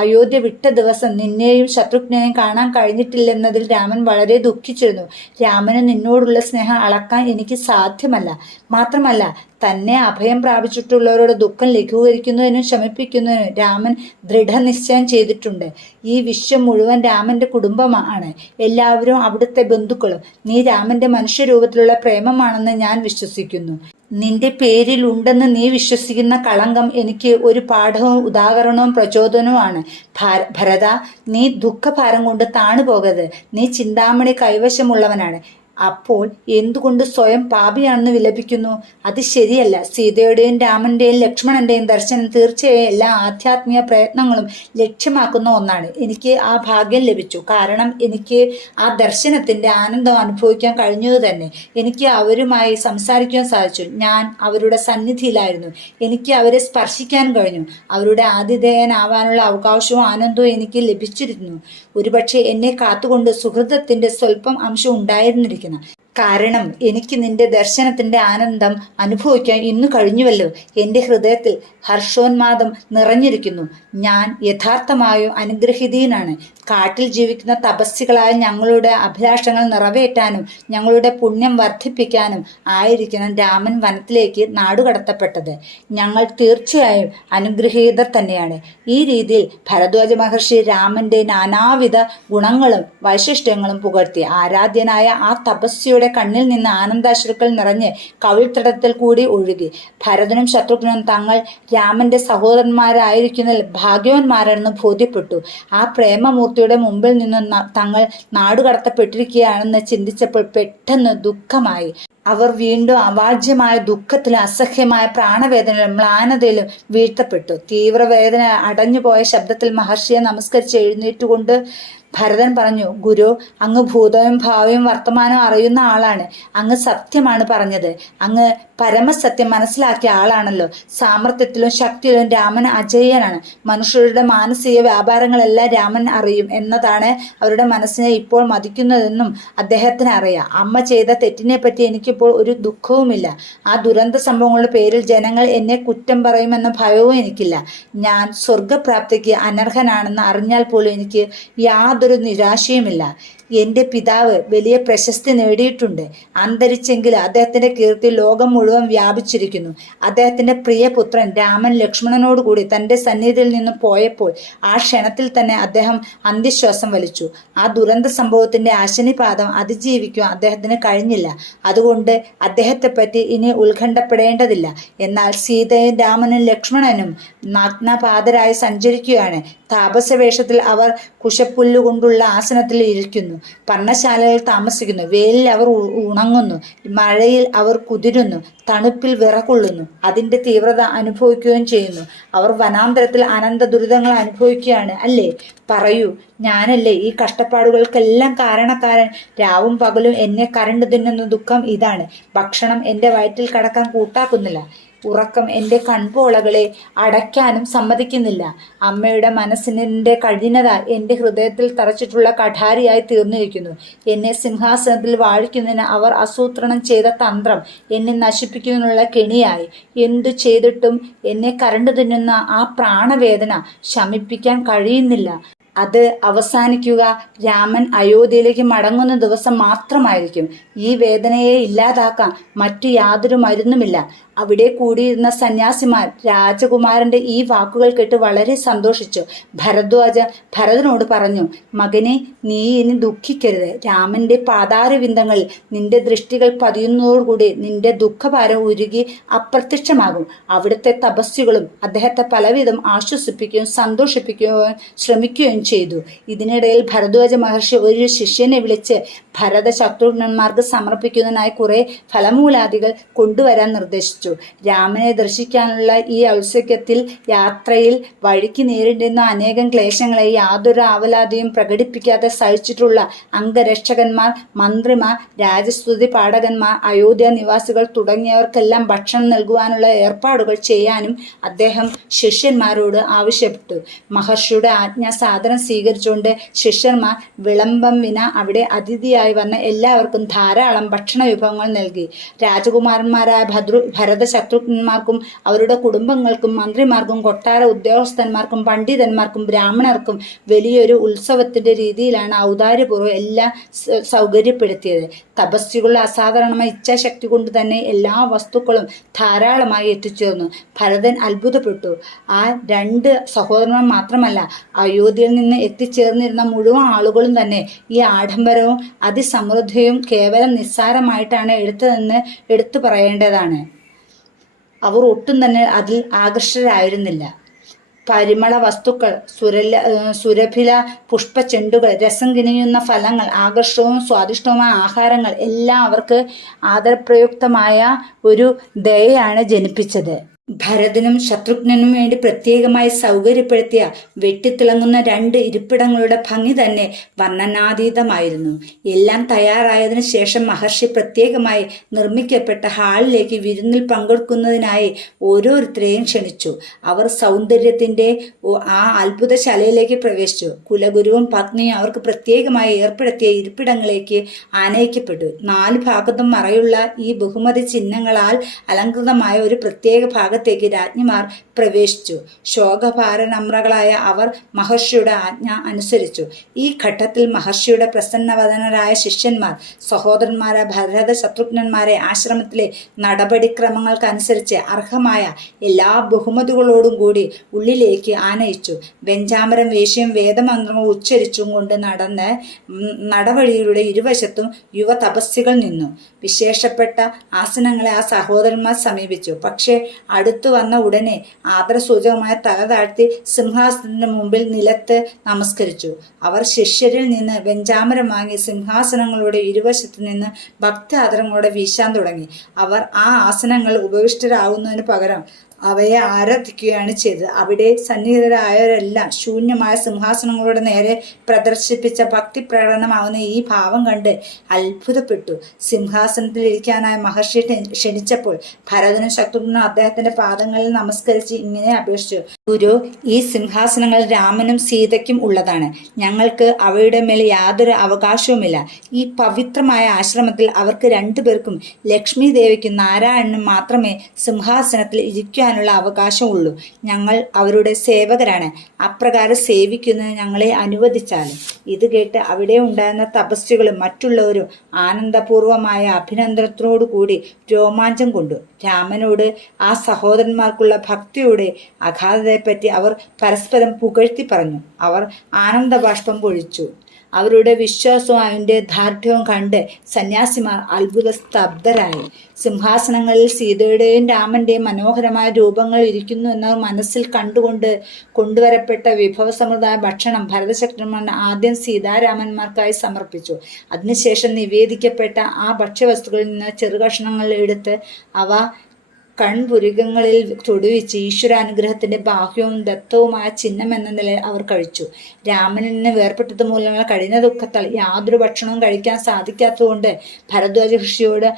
അയോധ്യ വിട്ട ദിവസം നിന്നെയും ശത്രുഘ്നെയും കാണാൻ കഴിഞ്ഞിട്ടില്ലെന്നതിൽ രാമൻ വളരെ ദുഃഖിച്ചിരുന്നു. രാമന് നിന്നോടുള്ള സ്നേഹം അളക്കാൻ എനിക്ക് സാധ്യമല്ല. മാത്രമല്ല, തന്നെ അഭയം പ്രാപിച്ചിട്ടുള്ളവരുടെ ദുഃഖം ലഘൂകരിക്കുന്നതിനും ശമിപ്പിക്കുന്നതിനും രാമൻ ദൃഢനിശ്ചയം ചെയ്തിട്ടുണ്ട്. ഈ വിശ്വം മുഴുവൻ രാമന്റെ കുടുംബമാണ്. എല്ലാവരും അവിടുത്തെ ബന്ധുക്കളും. നീ രാമന്റെ മനുഷ്യരൂപത്തിലുള്ള പ്രേമമാണെന്ന് ഞാൻ വിശ്വസിക്കുന്നു. നിന്റെ പേരിൽ ഉണ്ടെന്ന് നീ വിശ്വസിക്കുന്ന കളങ്കം എനിക്ക് ഒരു പാഠവും ഉദാഹരണവും പ്രചോദനവുമാണ്. ഭരത, നീ ദുഃഖഭാരം കൊണ്ട് താണുപോകരുത്. നീ ചിന്താമണി കൈവശമുള്ളവനാണ്. അപ്പോൾ എന്തുകൊണ്ട് സ്വയം പാപിയാണെന്ന് വിലപിക്കുന്നു? അത് ശരിയല്ല. സീതയുടെയും രാമന്റെയും ലക്ഷ്മണന്റെയും ദർശനം തീർച്ചയായും എല്ലാ ആധ്യാത്മിക പ്രയത്നങ്ങളും ലക്ഷ്യമാക്കുന്ന ഒന്നാണ്. എനിക്ക് ആ ഭാഗ്യം ലഭിച്ചു. കാരണം എനിക്ക് ആ ദർശനത്തിന്റെ ആനന്ദം അനുഭവിക്കാൻ കഴിഞ്ഞത് തന്നെ. എനിക്ക് അവരുമായി സംസാരിക്കാൻ സാധിച്ചു. ഞാൻ അവരുടെ സന്നിധിയിലായിരുന്നു. എനിക്ക് അവരെ സ്പർശിക്കാൻ കഴിഞ്ഞു. അവരുടെ ആതിഥേയനാവാനുള്ള അവകാശവും ആനന്ദവും എനിക്ക് ലഭിച്ചിരുന്നു. ഒരുപക്ഷെ എന്നെ കാത്തുകൊണ്ട് സുഹൃതത്തിന്റെ സ്വല്പം അംശം ഉണ്ടായിരുന്നിരിക്കുന്നു. കാരണം എനിക്ക് നിന്റെ ദർശനത്തിന്റെ ആനന്ദം അനുഭവിക്കാൻ ഇന്നു കഴിഞ്ഞുവല്ലോ. എൻ്റെ ഹൃദയത്തിൽ ഹർഷോന്മാദം നിറഞ്ഞിരിക്കുന്നു. ഞാൻ യഥാർത്ഥമായും അനുഗ്രഹീതനാണ്. കാട്ടിൽ ജീവിക്കുന്ന തപസ്സികളായ ഞങ്ങളുടെ അഭിലാഷങ്ങൾ നിറവേറ്റാനും ഞങ്ങളുടെ പുണ്യം വർദ്ധിപ്പിക്കാനും ആയിരിക്കണം രാമൻ വനത്തിലേക്ക് നാടുകടത്തപ്പെട്ടത്. ഞങ്ങൾ തീർച്ചയായും അനുഗ്രഹീതർ തന്നെയാണ്. ഈ രീതിയിൽ ഭരദ്വാജ മഹർഷി രാമന്റെ നാനാവിധ ഗുണങ്ങളും വൈശിഷ്ട്യങ്ങളും പുകഴ്ത്തി. ആരാധ്യനായ ആ തപസ്വിയുടെ കണ്ണിൽ നിന്ന് ആനന്ദാശ്രുക്കൾ നിറഞ്ഞ് കവിൾത്തടത്തിൽ കൂടി ഒഴുകി. ഭരതനും ശത്രുഘ്നും തങ്ങൾ രാമന്റെ സഹോദരന്മാരായിരിക്കുന്നതിൽ ഭാഗ്യവാന്മാരാണെന്ന് ബോധ്യപ്പെട്ടു. ആ പ്രേമമൂർത്തിയുടെ മുമ്പിൽ നിന്ന് തങ്ങൾ നാടുകടത്തപ്പെട്ടിരിക്കുകയാണെന്ന് ചിന്തിച്ചപ്പോൾ പെട്ടെന്ന് ദുഃഖമായി. അവർ വീണ്ടും അവാച്യമായ ദുഃഖത്തിലും അസഹ്യമായ പ്രാണവേദനയിലും മ്ലാനതയിലും വീഴ്ത്തപ്പെട്ടു. തീവ്രവേദന അടഞ്ഞുപോയ ശബ്ദത്തിൽ മഹർഷിയെ നമസ്കരിച്ച് എഴുന്നേറ്റുകൊണ്ട് ഭരതൻ പറഞ്ഞു, ഗുരു, അങ്ങ് ഭൂതവും ഭാവിയും വർത്തമാനവും അറിയുന്ന ആളാണ്. അങ്ങ് സത്യമാണ് പറഞ്ഞത്. അങ്ങ് പരമസത്യം മനസ്സിലാക്കിയ ആളാണല്ലോ. സാമർത്ഥ്യത്തിലും ശക്തിയിലും രാമൻ അജയ്യനാണ്. മനുഷ്യരുടെ മാനസിക വ്യാപാരങ്ങളെല്ലാം രാമൻ അറിയും എന്നതാണ് അവരുടെ മനസ്സിനെ ഇപ്പോൾ മതിക്കുന്നതെന്നും അദ്ദേഹത്തിന് അറിയാം. അമ്മ ചെയ്ത തെറ്റിനെ പറ്റി എനിക്കിപ്പോൾ ഒരു ദുഃഖവുമില്ല. ആ ദുരന്ത സംഭവങ്ങളുടെ പേരിൽ ജനങ്ങൾ എന്നെ കുറ്റം പറയുമെന്ന ഭയവും എനിക്കില്ല. ഞാൻ സ്വർഗപ്രാപ്തിക്ക് അനർഹനാണെന്ന് അറിഞ്ഞാൽ പോലും എനിക്ക് യാതൊരു നിരാശയുമില്ല. എൻ്റെ പിതാവ് വലിയ പ്രശസ്തി നേടിയിട്ടുണ്ട്. അന്തരിച്ചെങ്കിൽ അദ്ദേഹത്തിൻ്റെ കീർത്തി ലോകം മുഴുവൻ വ്യാപിച്ചിരിക്കുന്നു. അദ്ദേഹത്തിൻ്റെ പ്രിയപുത്രൻ രാമൻ ലക്ഷ്മണനോടുകൂടി തൻ്റെ സന്നിധിയിൽ നിന്നും പോയപ്പോൾ ആ ക്ഷണത്തിൽ തന്നെ അദ്ദേഹം അന്ത്യശ്വാസം വലിച്ചു. ആ ദുരന്ത സംഭവത്തിൻ്റെ അശനിപാതം അതിജീവിക്കുവാൻ അദ്ദേഹത്തിന് കഴിഞ്ഞില്ല. അതുകൊണ്ട് അദ്ദേഹത്തെപ്പറ്റി ഇനി ഉത്കണ്ഠപ്പെടേണ്ടതില്ല. എന്നാൽ സീതയും രാമനും ലക്ഷ്മണനും നഗ്നപാതരായി സഞ്ചരിക്കുകയാണ്. താപസവേഷത്തിൽ അവർ കുശപ്പുല്ലുകൊണ്ടുള്ള ആസനത്തിൽ ഇരിക്കുന്നു. പർണശാലയിൽ താമസിക്കുന്നു. വെയിലിൽ അവർ ഉണങ്ങുന്നു. മഴയിൽ അവർ കുതിരുന്നു. തണുപ്പിൽ വിറകൊള്ളുന്നു. അതിൻ്റെ തീവ്രത അനുഭവിക്കുകയും ചെയ്യുന്നു. അവർ വനാന്തരത്തിൽ അനന്ത ദുരിതങ്ങൾ അനുഭവിക്കുകയാണ്. അല്ലേ? പറയൂ, ഞാനല്ലേ ഈ കഷ്ടപ്പാടുകൾക്കെല്ലാം കാരണക്കാരൻ? രാവും പകലും എന്നെ കരണ്ടു തിന്നുന്ന ദുഃഖം ഇതാണ്. ഭക്ഷണം എൻ്റെ വയറ്റിൽ കടക്കാൻ കൂട്ടാക്കുന്നില്ല. ഉറക്കം എൻ്റെ കൺപോളകളെ അടയ്ക്കാനും സമ്മതിക്കുന്നില്ല. അമ്മയുടെ മനസ്സിൻ്റെ കഠിനത എൻ്റെ ഹൃദയത്തിൽ തറച്ചിട്ടുള്ള കഠാരിയായി തീർന്നിരിക്കുന്നു. എന്നെ സിംഹാസനത്തിൽ വാഴിക്കുന്നതിന് അവർ ആസൂത്രണം ചെയ്ത തന്ത്രം എന്നെ നശിപ്പിക്കുന്നതിനുള്ള കെണിയായി. എന്തു ചെയ്തിട്ടും എന്നെ കരണ്ടു തിന്നുന്ന ആ പ്രാണവേദന ശമിപ്പിക്കാൻ കഴിയുന്നില്ല. അത് അവസാനിക്കുക രാമൻ അയോധ്യയിലേക്ക് മടങ്ങുന്ന ദിവസം മാത്രമായിരിക്കും. ഈ വേദനയെ ഇല്ലാതാക്കാൻ മറ്റു യാതൊരു മരുന്നുമില്ല. അവിടെ കൂടിയിരുന്ന സന്യാസിമാർ രാജകുമാരന്റെ ഈ വാക്കുകൾ കേട്ട് വളരെ സന്തോഷിച്ചു. ഭരതനോട് പറഞ്ഞു, മകനെ, നീ ഇനി ദുഃഖിക്കരുത്. രാമന്റെ പാതാരവിന്ദങ്ങളിൽ നിന്റെ ദൃഷ്ടികൾ പതിയുന്നതോടുകൂടി നിന്റെ ദുഃഖഭാരം ഉരുകി അപ്രത്യക്ഷമാകും. അവിടുത്തെ തപസ്വികളും അദ്ദേഹത്തെ പലവിധം ആശ്വസിപ്പിക്കുകയും സന്തോഷിപ്പിക്കുകയും ശ്രമിക്കുകയും ചെയ്തു. ഇതിനിടയിൽ ഭരദ്വാജ മഹർഷി ഒരു ശിഷ്യനെ വിളിച്ച് ഭരത ശത്രുഘ്നന്മാർക്ക് സമർപ്പിക്കുന്നതിനായി കുറെ ഫലമൂലാദികൾ കൊണ്ടുവരാൻ നിർദ്ദേശിച്ചു. ആരംഭിച്ചു. രാമനെ ദർശിക്കാനുള്ള ഈ ഔത്സുക്യത്തിൽ യാത്രയിൽ വഴിക്ക് നേരിടുന്ന അനേകം ക്ലേശങ്ങളെ യാതൊരു ആവലാതിയും പ്രകടിപ്പിക്കാതെ സഹിച്ചിട്ടുള്ള അംഗരക്ഷകന്മാർ, മന്ത്രിമാർ, രാജസ്തുതി പാഠകന്മാർ, അയോധ്യ നിവാസികൾ തുടങ്ങിയവർക്കെല്ലാം ഭക്ഷണം നൽകുവാനുള്ള ഏർപ്പാടുകൾ ചെയ്യാനും അദ്ദേഹം ശിഷ്യന്മാരോട് ആവശ്യപ്പെട്ടു. മഹർഷിയുടെ ആജ്ഞ സാദരം സ്വീകരിച്ചുകൊണ്ട് ശിഷ്യന്മാർ വിളംബം വിന അവിടെ അതിഥിയായി വന്ന എല്ലാവർക്കും ധാരാളം ഭക്ഷണ വിഭവങ്ങൾ നൽകി. രാജകുമാരന്മാരായ ഭരത ശത്രുഘ്നന്മാർക്കും അവരുടെ കുടുംബങ്ങൾക്കും മന്ത്രിമാർക്കും കൊട്ടാര ഉദ്യോഗസ്ഥന്മാർക്കും പണ്ഡിതന്മാർക്കും ബ്രാഹ്മണർക്കും വലിയൊരു ഉത്സവത്തിന്റെ രീതിയിലാണ് ഔദാര്യപൂർവ്വം എല്ലാം സൗകര്യപ്പെടുത്തിയത്. തപസ്വികളുടെ അസാധാരണമായ ഇച്ഛാശക്തി കൊണ്ട് തന്നെ എല്ലാ വസ്തുക്കളും ധാരാളമായി എത്തിച്ചേർന്നു. ഭരതൻ അത്ഭുതപ്പെട്ടു. ആ 2 സഹോദരന്മാർ മാത്രമല്ല, അയോധ്യയിൽ നിന്ന് എത്തിച്ചേർന്നിരുന്ന മുഴുവൻ ആളുകളും തന്നെ ഈ ആഡംബരവും അതിസമൃദ്ധിയും കേവലം നിസ്സാരമായിട്ടാണ് എടുത്തു പറയേണ്ടതാണ്. അവർ ഒട്ടും തന്നെ അതിൽ ആകർഷകരായിരുന്നില്ല. പരിമള വസ്തുക്കൾ, സുരഭില പുഷ്പചെണ്ടുകൾ, രസം കിനിയുന്ന ഫലങ്ങൾ, ആകർഷകവും സ്വാദിഷ്ടവുമായ ആഹാരങ്ങൾ എല്ലാം അവർക്ക് ആദരപ്രയുക്തമായ ഒരു ദയയാണ് ജനിപ്പിച്ചത്. ഭരതനും ശത്രുഘ്നനും വേണ്ടി പ്രത്യേകമായി സൗകര്യപ്പെടുത്തിയ വെട്ടിത്തിളങ്ങുന്ന 2 ഇരിപ്പിടങ്ങളുടെ ഭംഗി തന്നെ വർണ്ണനാതീതമായിരുന്നു. എല്ലാം തയ്യാറായതിനു ശേഷം മഹർഷി പ്രത്യേകമായി നിർമ്മിക്കപ്പെട്ട ഹാളിലേക്ക് വിരുന്നിൽ പങ്കെടുക്കുന്നതിനായി ഓരോരുത്തരെയും ക്ഷണിച്ചു. അവർ സൗന്ദര്യത്തിന്റെ ആ അത്ഭുതശാലയിലേക്ക് പ്രവേശിച്ചു. കുലഗുരുവും പത്നിയും അവർക്ക് പ്രത്യേകമായി ഏർപ്പെടുത്തിയ ഇരിപ്പിടങ്ങളിലേക്ക് ആനയിക്കപ്പെട്ടു. 4 ഭാഗത്തും മറയുള്ള ഈ ബഹുമതി ചിഹ്നങ്ങളാൽ അലങ്കൃതമായ ഒരു പ്രത്യേക ഭാഗത്തേക്ക് രാജ്ഞിമാർ പ്രവേശിച്ചു. ശോകഭാരനമ്രകളായ അവർ മഹർഷിയുടെ ആജ്ഞ അനുസരിച്ചു. ഈ ഘട്ടത്തിൽ മഹർഷിയുടെ പ്രസന്നവദനരായ ശിഷ്യന്മാർ സഹോദരന്മാരെ ഭരത ശത്രുഘ്നന്മാരെ ആശ്രമത്തിലെ നടപടിക്രമങ്ങൾക്കനുസരിച്ച് അർഹമായ എല്ലാ ബഹുമതികളോടും കൂടി ഉള്ളിലേക്ക് ആനയിച്ചു. വെഞ്ചാമരം വേശ്യയും വേദമന്ത്രങ്ങൾ ഉച്ചരിച്ചും കൊണ്ട് നടവഴിയുടെ ഇരുവശത്തും യുവ തപസ്വികൾ നിന്നു. വിശേഷപ്പെട്ട ആസനങ്ങളെ ആ സഹോദരന്മാർ സമീപിച്ചു. പക്ഷേ അടുത്തു വന്ന ഉടനെ ആദരസൂചകമായ തല താഴ്ത്തി സിംഹാസനത്തിന് മുമ്പിൽ നിലത്ത് നമസ്കരിച്ചു. അവർ ശിഷ്യരിൽ നിന്ന് വെഞ്ചാമരം വാങ്ങി സിംഹാസനങ്ങളുടെ ഇരുവശത്തു നിന്ന് ഭക്തി ആദരങ്ങളോടെ വീശാൻ തുടങ്ങി. അവർ ആ ആസനങ്ങൾ ഉപവിഷ്ടരാകുന്നതിന് പകരം അവയെ ആരാധിക്കുകയാണ് ചെയ്തത്. അവിടെ സന്നിഹിതരായവരെല്ലാം ശൂന്യമായ സിംഹാസനങ്ങളുടെ നേരെ പ്രദർശിപ്പിച്ച ഭക്തി പ്രകടനമാകുന്ന ഈ ഭാവം കണ്ട് അത്ഭുതപ്പെട്ടു. സിംഹാസനത്തിൽ ഇരിക്കാനായി മഹർഷി ക്ഷണിച്ചപ്പോൾ ഭരതനും ശത്രുഘ്നും അദ്ദേഹത്തിന്റെ പാദങ്ങളിൽ നമസ്കരിച്ച് ഇങ്ങനെ അപേക്ഷിച്ചു: ഗുരു, ഈ സിംഹാസനങ്ങൾ രാമനും സീതയ്ക്കും ഉള്ളതാണ്. ഞങ്ങൾക്ക് അവയുടെ മേൽ യാതൊരു അവകാശവുമില്ല. ഈ പവിത്രമായ ആശ്രമത്തിൽ അവർക്ക് 2 പേർക്കും ലക്ഷ്മി ദേവിക്കും നാരായണനും മാത്രമേ സിംഹാസനത്തിൽ ഇരിക്കാൻ അവകാശമുള്ളൂ. ഞങ്ങൾ അവരുടെ സേവകരാണ്. അപ്രകാരം സേവിക്കുന്നത് ഞങ്ങളെ അനുവദിച്ചാലും. ഇത് കേട്ട് അവിടെ ഉണ്ടായിരുന്ന തപസ്വികളും മറ്റുള്ളവരും ആനന്ദപൂർവമായ അഭിനന്ദനത്തോടു കൂടി രോമാഞ്ചം കൊണ്ടു. രാമനോട് ആ സഹോദരന്മാർക്കുള്ള ഭക്തിയുടെ അഗാധതയെപ്പറ്റി അവർ പരസ്പരം പുകഴ്ത്തി പറഞ്ഞു. അവർ ആനന്ദബാഷ്പം പൊഴിച്ചു. അവരുടെ വിശ്വാസവും അതിൻ്റെ ദാർഢ്യവും കണ്ട് സന്യാസിമാർ അത്ഭുത സ്തബ്ധരായി. സിംഹാസനങ്ങളിൽ സീതയുടെയും രാമന്റെയും മനോഹരമായ രൂപങ്ങൾ ഇരിക്കുന്നു എന്നവർ മനസ്സിൽ കണ്ടുകൊണ്ട് കൊണ്ടുവരപ്പെട്ട വിഭവസമൃദ്ധമായ ഭക്ഷണം ഭരതശത്രുഘ്നന്മാർ ആദ്യം സീതാരാമന്മാർക്കായി സമർപ്പിച്ചു. അതിനുശേഷം നിവേദിക്കപ്പെട്ട ആ ഭക്ഷ്യവസ്തുക്കളിൽ നിന്ന് ചെറുകഷ്ണങ്ങൾ എടുത്ത് അവ കൺപുരികങ്ങളിൽ തൊടുവിച്ച് ഈശ്വരാനുഗ്രഹത്തിന്റെ ബാഹ്യവും ദത്തവുമായ ചിഹ്നം എന്ന നിലയിൽ അവർ കഴിച്ചു. രാമനിൽ നിന്ന് വേർപെട്ടത് മൂലമുള്ള കഠിന ദുഃഖത്താൽ യാതൊരു ഭക്ഷണവും കഴിക്കാൻ സാധിക്കാത്തതുകൊണ്ട് ഭരദ്വാജ ഋഷിയോട്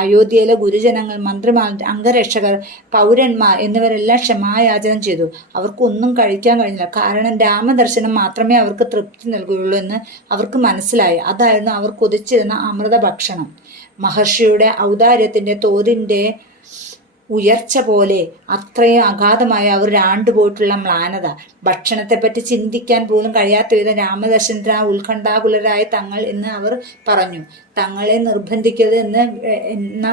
അയോധ്യയിലെ ഗുരുജനങ്ങൾ, മന്ത്രിമാർ, അംഗരക്ഷകർ, പൗരന്മാർ എന്നിവരെല്ലാം ക്ഷമായാചനം ചെയ്തു. അവർക്കൊന്നും കഴിക്കാൻ കഴിഞ്ഞില്ല. കാരണം രാമദർശനം മാത്രമേ അവർക്ക് തൃപ്തി നൽകുകയുള്ളൂ എന്ന് അവർക്ക് മനസ്സിലായി. അതായിരുന്നു അവർ കൊതിച്ചിരുന്ന അമൃത ഭക്ഷണം. മഹർഷിയുടെ ഔദാര്യത്തിന്റെ തോതിന്റെ ഉയർച്ച പോലെ അത്രയും അഗാധമായ അവർ ആണ്ടുപോയിട്ടുള്ള മ്ലാനത, ഭക്ഷണത്തെപ്പറ്റി ചിന്തിക്കാൻ പോലും കഴിയാത്ത വിധം രാമദർശനത്തിന് ഉത്കണ്ഠാകുലരായ തങ്ങൾ എന്ന് അവർ പറഞ്ഞു. തങ്ങളെ നിർബന്ധിക്കരുത് എന്ന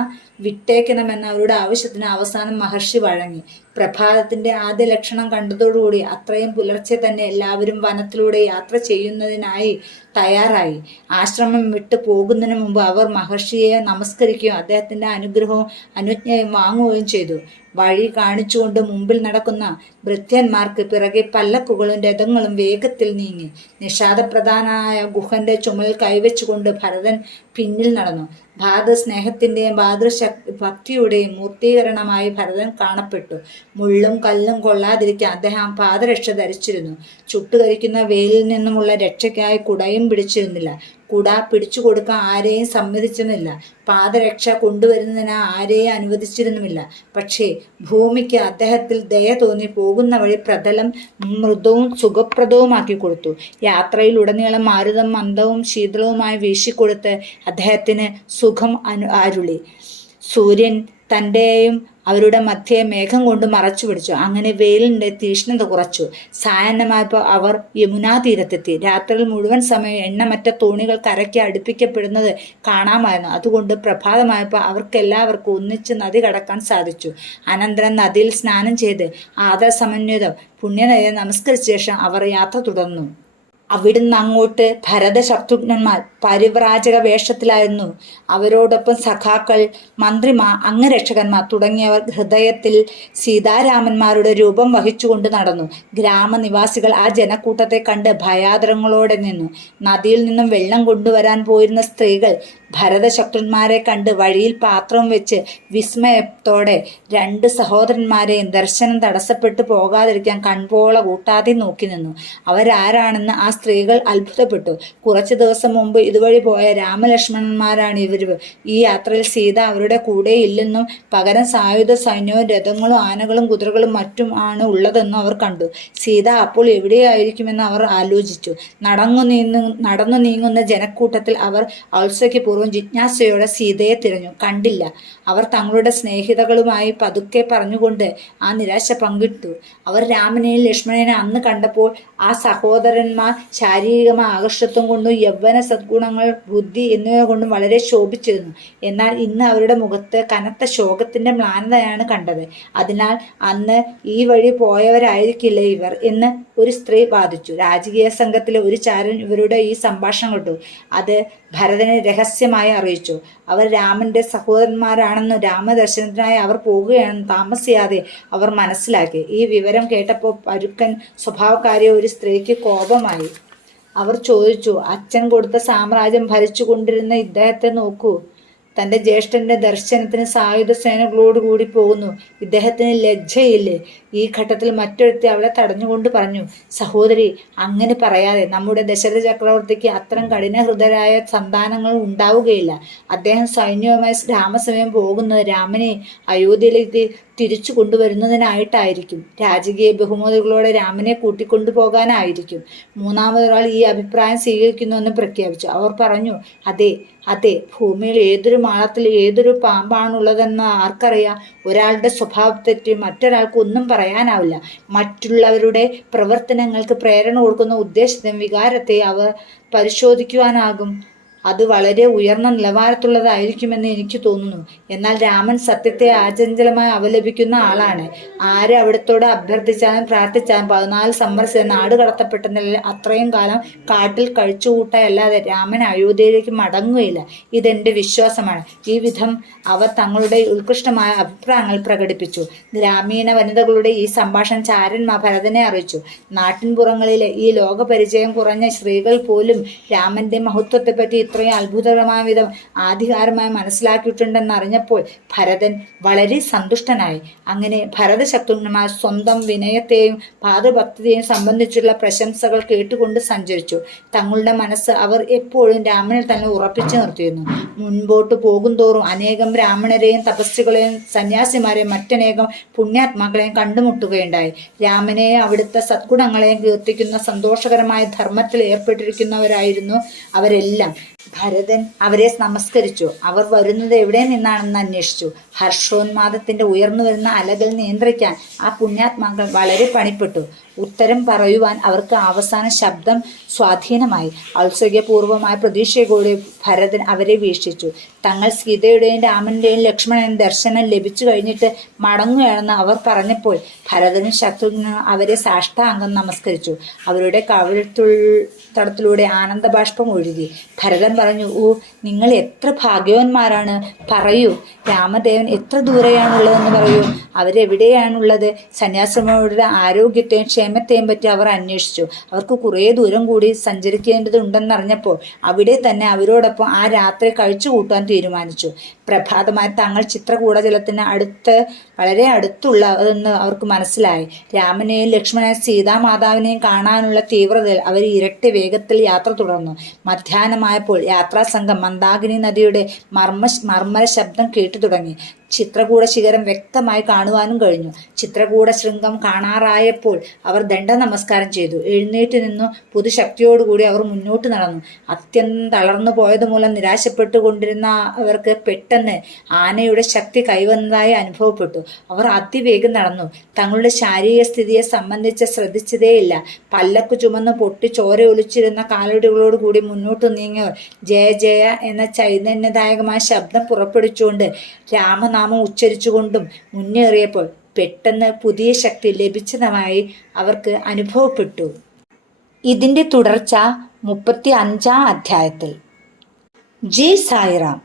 വിട്ടേക്കണമെന്ന അവരുടെ ആവശ്യത്തിന് അവസാനം മഹർഷി വഴങ്ങി. പ്രഭാതത്തിന്റെ ആദ്യ ലക്ഷണം കണ്ടതോടുകൂടി അത്രയും പുലർച്ചെ തന്നെ എല്ലാവരും വനത്തിലൂടെ യാത്ര ചെയ്യുന്നതിനായി തയ്യാറായി. ആശ്രമം വിട്ടു പോകുന്നതിന് മുമ്പ് അവർ മഹർഷിയെ നമസ്കരിക്കുകയും അദ്ദേഹത്തിന്റെ അനുഗ്രഹവും അനുജ്ഞയും വാങ്ങുകയും ചെയ്തു. വഴി കാണിച്ചുകൊണ്ട് മുമ്പിൽ നടക്കുന്ന ഭൃത്യന്മാർക്ക് പിറകെ പല്ലക്കുകളും രഥങ്ങളും വേഗത്തിൽ നീങ്ങി. നിഷാദപ്രധാനായ ഗുഹന്റെ ചുമലിൽ കൈവച്ചുകൊണ്ട് ഭരതൻ പിന്നിൽ നടന്നു. ഭാതൃസ്നേഹത്തിൻ്റെയും ഭക്തിയുടെയും മൂർത്തീകരണമായി ഭരതൻ കാണപ്പെട്ടു. മുള്ളും കല്ലും കൊള്ളാതിരിക്കാൻ അദ്ദേഹം പാദരക്ഷ ധരിച്ചിരുന്നു. ചുട്ടുകരിക്കുന്ന വെയിലിൽ നിന്നുമുള്ള രക്ഷയ്ക്കായി കുടയും പിടിച്ചിരുന്നില്ല. കുട പിടിച്ചു കൊടുക്കാൻ ആരെയും സമ്മതിച്ചിരുന്നില്ല. പാദരക്ഷ കൊണ്ടുവരുന്നതിന് ആരെയും അനുവദിച്ചിരുന്നുമില്ല. പക്ഷേ ഭൂമിക്ക് അദ്ദേഹത്തിൽ ദയ തോന്നി പോകുന്ന വഴി പ്രതലം മൃദുവും സുഖപ്രദവുമാക്കി കൊടുത്തു. യാത്രയിലുടനീളം മാരുതം മന്ദവും ശീതളവുമായി വീശിക്കൊടുത്ത് അദ്ദേഹത്തിന് സുഖം അരുളി. സൂര്യൻ തൻ്റെയും അവരുടെ മധ്യേ മേഘം കൊണ്ട് മറച്ചു പിടിച്ചു. അങ്ങനെ വെയിലിൻ്റെ തീഷ്ണത കുറച്ചു. സായാഹ്നമായപ്പോൾ അവർ യമുനാ തീരത്തെത്തി. രാത്രിയിൽ മുഴുവൻ സമയം എണ്ണമറ്റ തോണികൾ കരയ്ക്ക് അടുപ്പിക്കപ്പെടുന്നത് കാണാമായിരുന്നു. അതുകൊണ്ട് പ്രഭാതമായപ്പോൾ അവർക്കെല്ലാവർക്കും ഒന്നിച്ച് നദി കടക്കാൻ സാധിച്ചു. അനന്തരം നദിയിൽ സ്നാനം ചെയ്ത് ആദരസമന്വിതം പുണ്യനദിയെ നമസ്കരിച്ച ശേഷം അവർ യാത്ര തുടർന്നു. അവിടുന്ന് അങ്ങോട്ട് ഭരത ശത്രുഘ്നന്മാർ പരിവ്രാജക വേഷത്തിലായിരുന്നു. അവരോടൊപ്പം സഖാക്കൾ, മന്ത്രിമാർ, അംഗരക്ഷകന്മാർ തുടങ്ങിയവർ ഹൃദയത്തിൽ സീതാരാമന്മാരുടെ രൂപം വഹിച്ചുകൊണ്ട് നടന്നു. ഗ്രാമനിവാസികൾ ആ ജനക്കൂട്ടത്തെ കണ്ട് ഭയാദരങ്ങളോടെ നിന്നു. നദിയിൽ നിന്നും വെള്ളം കൊണ്ടുവരാൻ പോയിരുന്ന സ്ത്രീകൾ ഭരതശത്രുന്മാരെ കണ്ട് വഴിയിൽ പാത്രം വെച്ച് വിസ്മയത്തോടെ രണ്ട് സഹോദരന്മാരെയും ദർശനം തടസ്സപ്പെട്ടു പോകാതിരിക്കാൻ കൺപോള കൂട്ടാതെ നോക്കി നിന്നു. അവരാരാണെന്ന് ആ സ്ത്രീകൾ അത്ഭുതപ്പെട്ടു. കുറച്ചു ദിവസം മുമ്പ് ഇതുവഴി പോയ രാമലക്ഷ്മണന്മാരാണ് ഇവർ. ഈ യാത്രയിൽ സീത അവരുടെ കൂടെ ഇല്ലെന്നും പകരം സായുധ സൈന്യവും രഥങ്ങളും ആനകളും കുതിരകളും മറ്റും ആണ് ഉള്ളതെന്നും അവർ കണ്ടു. സീത അപ്പോൾ എവിടെയായിരിക്കുമെന്ന് അവർ ആലോചിച്ചു. നടന്നു നീങ്ങുന്ന ജനക്കൂട്ടത്തിൽ അവർ ഔത്സുക്യപൂർവ്വം ജിജ്ഞാസയോടെ സീതയെ തിരഞ്ഞു. കണ്ടില്ല. അവർ തങ്ങളുടെ സ്നേഹിതകളുമായി പതുക്കെ പറഞ്ഞുകൊണ്ട് ആ നിരാശ പങ്കിട്ടു. അവർ രാമനെയും ലക്ഷ്മണനെയും അന്ന് കണ്ടപ്പോൾ ആ സഹോദരന്മാർ ശാരീരികമായ ആകർഷത്വം കൊണ്ടും യൗവന സദ്ഗുണങ്ങൾ, ബുദ്ധി എന്നിവ കൊണ്ടും വളരെ ശോഭിച്ചിരുന്നു. എന്നാൽ ഇന്ന് അവരുടെ മുഖത്ത് കനത്ത ശോകത്തിന്റെ മ്ലാനതയാണ് കണ്ടത്. അതിനാൽ അന്ന് ഈ വഴി പോയവരായിരിക്കില്ല ഇവർ എന്ന് ഒരു സ്ത്രീ വാദിച്ചു. രാജകീയ സംഘത്തിലെ ഒരു ചാരൻ ഇവരുടെ ഈ സംഭാഷണം കേട്ടു. അത് ഭരതനെ രഹസ്യമായി അറിയിച്ചു. അവർ രാമന്റെ സഹോദരന്മാരാണെന്നും രാമദർശനത്തിനായി അവർ പോകുകയാണെന്നും താമസിയാതെ അവർ മനസ്സിലാക്കി. ഈ വിവരം കേട്ടപ്പോൾ പരുക്കൻ സ്വഭാവക്കാരിയ ഒരു സ്ത്രീക്ക് കോപമായി. അവർ ചോദിച്ചു, അച്ഛൻ കൊടുത്ത സാമ്രാജ്യം ഭരിച്ചു കൊണ്ടിരുന്ന ഇദ്ദേഹത്തെ നോക്കൂ. തൻ്റെ ജ്യേഷ്ഠന്റെ ദർശനത്തിന് സായുധ സേനകളോടുകൂടി പോകുന്നു. ഇദ്ദേഹത്തിന് ലജ്ജയില്ലേ? ഈ ഘട്ടത്തിൽ മറ്റൊരുത്തി അവളെ തടഞ്ഞുകൊണ്ട് പറഞ്ഞു, സഹോദരി, അങ്ങനെ പറയാതെ. നമ്മുടെ ദശരഥ ചക്രവർത്തിക്ക് അത്തരം കഠിനഹൃദയരായ സന്താനങ്ങൾ ഉണ്ടാവുകയില്ല. അദ്ദേഹം സൈന്യവുമായി രാമസമയം പോകുന്നത് രാമനെ അയോധ്യയിലേക്ക് തിരിച്ചു കൊണ്ടുവരുന്നതിനായിട്ടായിരിക്കും. രാജകീയ ബഹുമതികളോടെ രാമനെ കൂട്ടിക്കൊണ്ടു പോകാനായിരിക്കും. മൂന്നാമതൊരാൾ ഈ അഭിപ്രായം സ്വീകരിക്കുന്നുവെന്ന് പ്രഖ്യാപിച്ചു. അവർ പറഞ്ഞു, അതെ അതെ, ഭൂമിയിൽ ഏതൊരു മാളത്തിൽ ഏതൊരു പാമ്പാണുള്ളതെന്ന് ആർക്കറിയാം? ഒരാളുടെ സ്വഭാവത്തെറ്റി മറ്റൊരാൾക്ക് ഒന്നും പറയാനാവില്ല. മറ്റുള്ളവരുടെ പ്രവർത്തനങ്ങൾക്ക് പ്രേരണ കൊടുക്കുന്ന ഉദ്ദേശത്തെയും വികാരത്തെ അവർ പരിശോധിക്കുവാനാകും. അത് വളരെ ഉയർന്ന നിലവാരത്തുള്ളതായിരിക്കുമെന്ന് എനിക്ക് തോന്നുന്നു. എന്നാൽ രാമൻ സത്യത്തെ ആചഞ്ചലമായി അവലംബിക്കുന്ന ആളാണ്. ആര് അവിടത്തോട് അഭ്യർത്ഥിച്ചാലും പ്രാർത്ഥിച്ചാലും 14 സംവത്സരം നാട് കടത്തപ്പെട്ട നിലയിൽ അത്രയും കാലം കാട്ടിൽ കഴിച്ചുകൂട്ടയല്ലാതെ രാമൻ അയോധ്യയിലേക്ക് മടങ്ങുകയില്ല. ഇതെന്റെ വിശ്വാസമാണ്. ഈ വിധം അവർ തങ്ങളുടെ ഉത്കൃഷ്ടമായ അഭിപ്രായങ്ങൾ പ്രകടിപ്പിച്ചു. ഗ്രാമീണ വനിതകളുടെ ഈ സംഭാഷണം ചാരന്മാർ ഭരതനെ അറിയിച്ചു. നാട്ടിൻപുറങ്ങളിലെ ഈ ലോകപരിചയം കുറഞ്ഞ സ്ത്രീകൾ പോലും രാമന്റെ മഹത്വത്തെപ്പറ്റി ഇത്രയും അത്ഭുതകരമായ വിധം ആധികാരമായി മനസ്സിലാക്കിയിട്ടുണ്ടെന്നറിഞ്ഞപ്പോൾ ഭരതൻ വളരെ സന്തുഷ്ടനായി. അങ്ങനെ ഭരതശത്രുഘ്നന്മാർ സ്വന്തം വിനയത്തെയും പാതഭക്തിയെയും സംബന്ധിച്ചുള്ള പ്രശംസകൾ കേട്ടുകൊണ്ട് സഞ്ചരിച്ചു. തങ്ങളുടെ മനസ്സ് അവർ എപ്പോഴും രാമനിൽ തന്നെ ഉറപ്പിച്ചു നിർത്തിയിരുന്നു. മുൻപോട്ട് പോകുന്തോറും അനേകം ബ്രാഹ്മണരെയും തപസ്സുകളെയും സന്യാസിമാരെയും മറ്റനേകം പുണ്യാത്മാക്കളെയും കണ്ടുമുട്ടുകയുണ്ടായി. രാമനെയും അവിടുത്തെ സദ്ഗുണങ്ങളെയും കീർത്തിക്കുന്ന സന്തോഷകരമായ ധർമ്മത്തിൽ ഏർപ്പെട്ടിരിക്കുന്നവരായിരുന്നു അവരെല്ലാം. ഭരതൻ അവരെ നമസ്കരിച്ചു. അവർ വരുന്നത് എവിടെ നിന്നാണെന്ന് അന്വേഷിച്ചു. ഹർഷോന്മാദത്തിന്റെ ഉയർന്നു വരുന്ന അലകൾ നിയന്ത്രിക്കാൻ ആ പുണ്യാത്മാക്കൾ വളരെ പണിപ്പെട്ടു. ഉത്തരം പറയുവാൻ അവർക്ക് അവസാന ശബ്ദം സ്വാധീനമായി. ഔത്സുക്യപൂർവമായ പ്രതീക്ഷയോടെ ഭരതൻ അവരെ വീക്ഷിച്ചു. തങ്ങൾ സീതയുടെയും രാമന്റെയും ലക്ഷ്മണനും ദർശനം ലഭിച്ചു കഴിഞ്ഞിട്ട് മടങ്ങുകയാണെന്ന് അവർ പറഞ്ഞപ്പോൾ ഭരതനും ശത്രുഘ്നനും അവരെ സാഷ്ടാംഗം നമസ്കരിച്ചു. അവരുടെ കവിൾത്തടത്തിലൂടെ ആനന്ദബാഷ്പം ഒഴുകി. ഭരതൻ പറഞ്ഞു, ഓ, നിങ്ങൾ എത്ര ഭാഗ്യവാന്മാരാണ്. പറയൂ, രാമദേവൻ എത്ര ദൂരെയാണുള്ളതെന്ന് പറയൂ. അവരെവിടെയാണുള്ളത്? സന്യാസിമാരുടെ ആരോഗ്യത്തെയും ക്ഷേമത്തെയും പറ്റി അവർ അന്വേഷിച്ചു. അവർക്ക് കുറേ ദൂരം കൂടി സഞ്ചരിക്കേണ്ടതുണ്ടെന്നറിഞ്ഞപ്പോൾ അവിടെ തന്നെ അവരോടൊപ്പം ആ രാത്രി കഴിച്ചു കൂട്ടാൻ തീരുമാനിച്ചു. പ്രഭാതമായി തങ്ങൾ ചിത്രകൂടജലത്തിന് വളരെ അടുത്തുള്ളതെന്ന് അവർക്ക് മനസ്സിലായി. രാമനെയും ലക്ഷ്മണനെയും സീതാമാതാവിനെയും കാണാനുള്ള തീവ്രതയിൽ അവർ ഇരട്ടി വേഗത്തിൽ യാത്ര തുടർന്നു. മധ്യാഹ്നമായപ്പോൾ യാത്രാസംഘം മന്ദാകിനി നദിയുടെ മർമ്മര ശബ്ദം കേട്ടു തുടങ്ങി. ചിത്രകൂട ശിഖരം വ്യക്തമായി കാണുവാനും കഴിഞ്ഞു. ചിത്രകൂട ശൃംഗം കാണാറായപ്പോൾ അവർ ദണ്ഡ നമസ്കാരം ചെയ്തു. എഴുന്നേറ്റ് നിന്നു പുതുശക്തിയോടുകൂടി അവർ മുന്നോട്ട് നടന്നു. അത്യന്തം തളർന്നു പോയതുമൂലം നിരാശപ്പെട്ടുകൊണ്ടിരുന്ന അവർക്ക് പെട്ടെന്ന് ആനയുടെ ശക്തി കൈവന്നതായി അനുഭവപ്പെട്ടു. അവർ അതിവേഗം നടന്നു. തങ്ങളുടെ ശാരീരിക സ്ഥിതിയെ സംബന്ധിച്ച് ശ്രദ്ധിച്ചതേയില്ല. പല്ലക്ക് ചുമന്ന് പൊട്ടി ചോര ഒലിച്ചിരുന്ന കാലടികളോടുകൂടി മുന്നോട്ട് നീങ്ങിയവർ ജയ ജയ എന്ന ചൈതന്യദായകമായ ശബ്ദം പുറപ്പെടുവിച്ചുകൊണ്ട് രാമനാമം ഉച്ചരിച്ചുകൊണ്ടും മുന്നേറിയപ്പോൾ പെട്ടെന്ന് പുതിയ ശക്തി ലഭിച്ചതായി അവർക്ക് അനുഭവപ്പെട്ടു. ഇതിൻ്റെ തുടർച്ച 35-ാം അധ്യായത്തിൽ. ജയ് സായിറാം.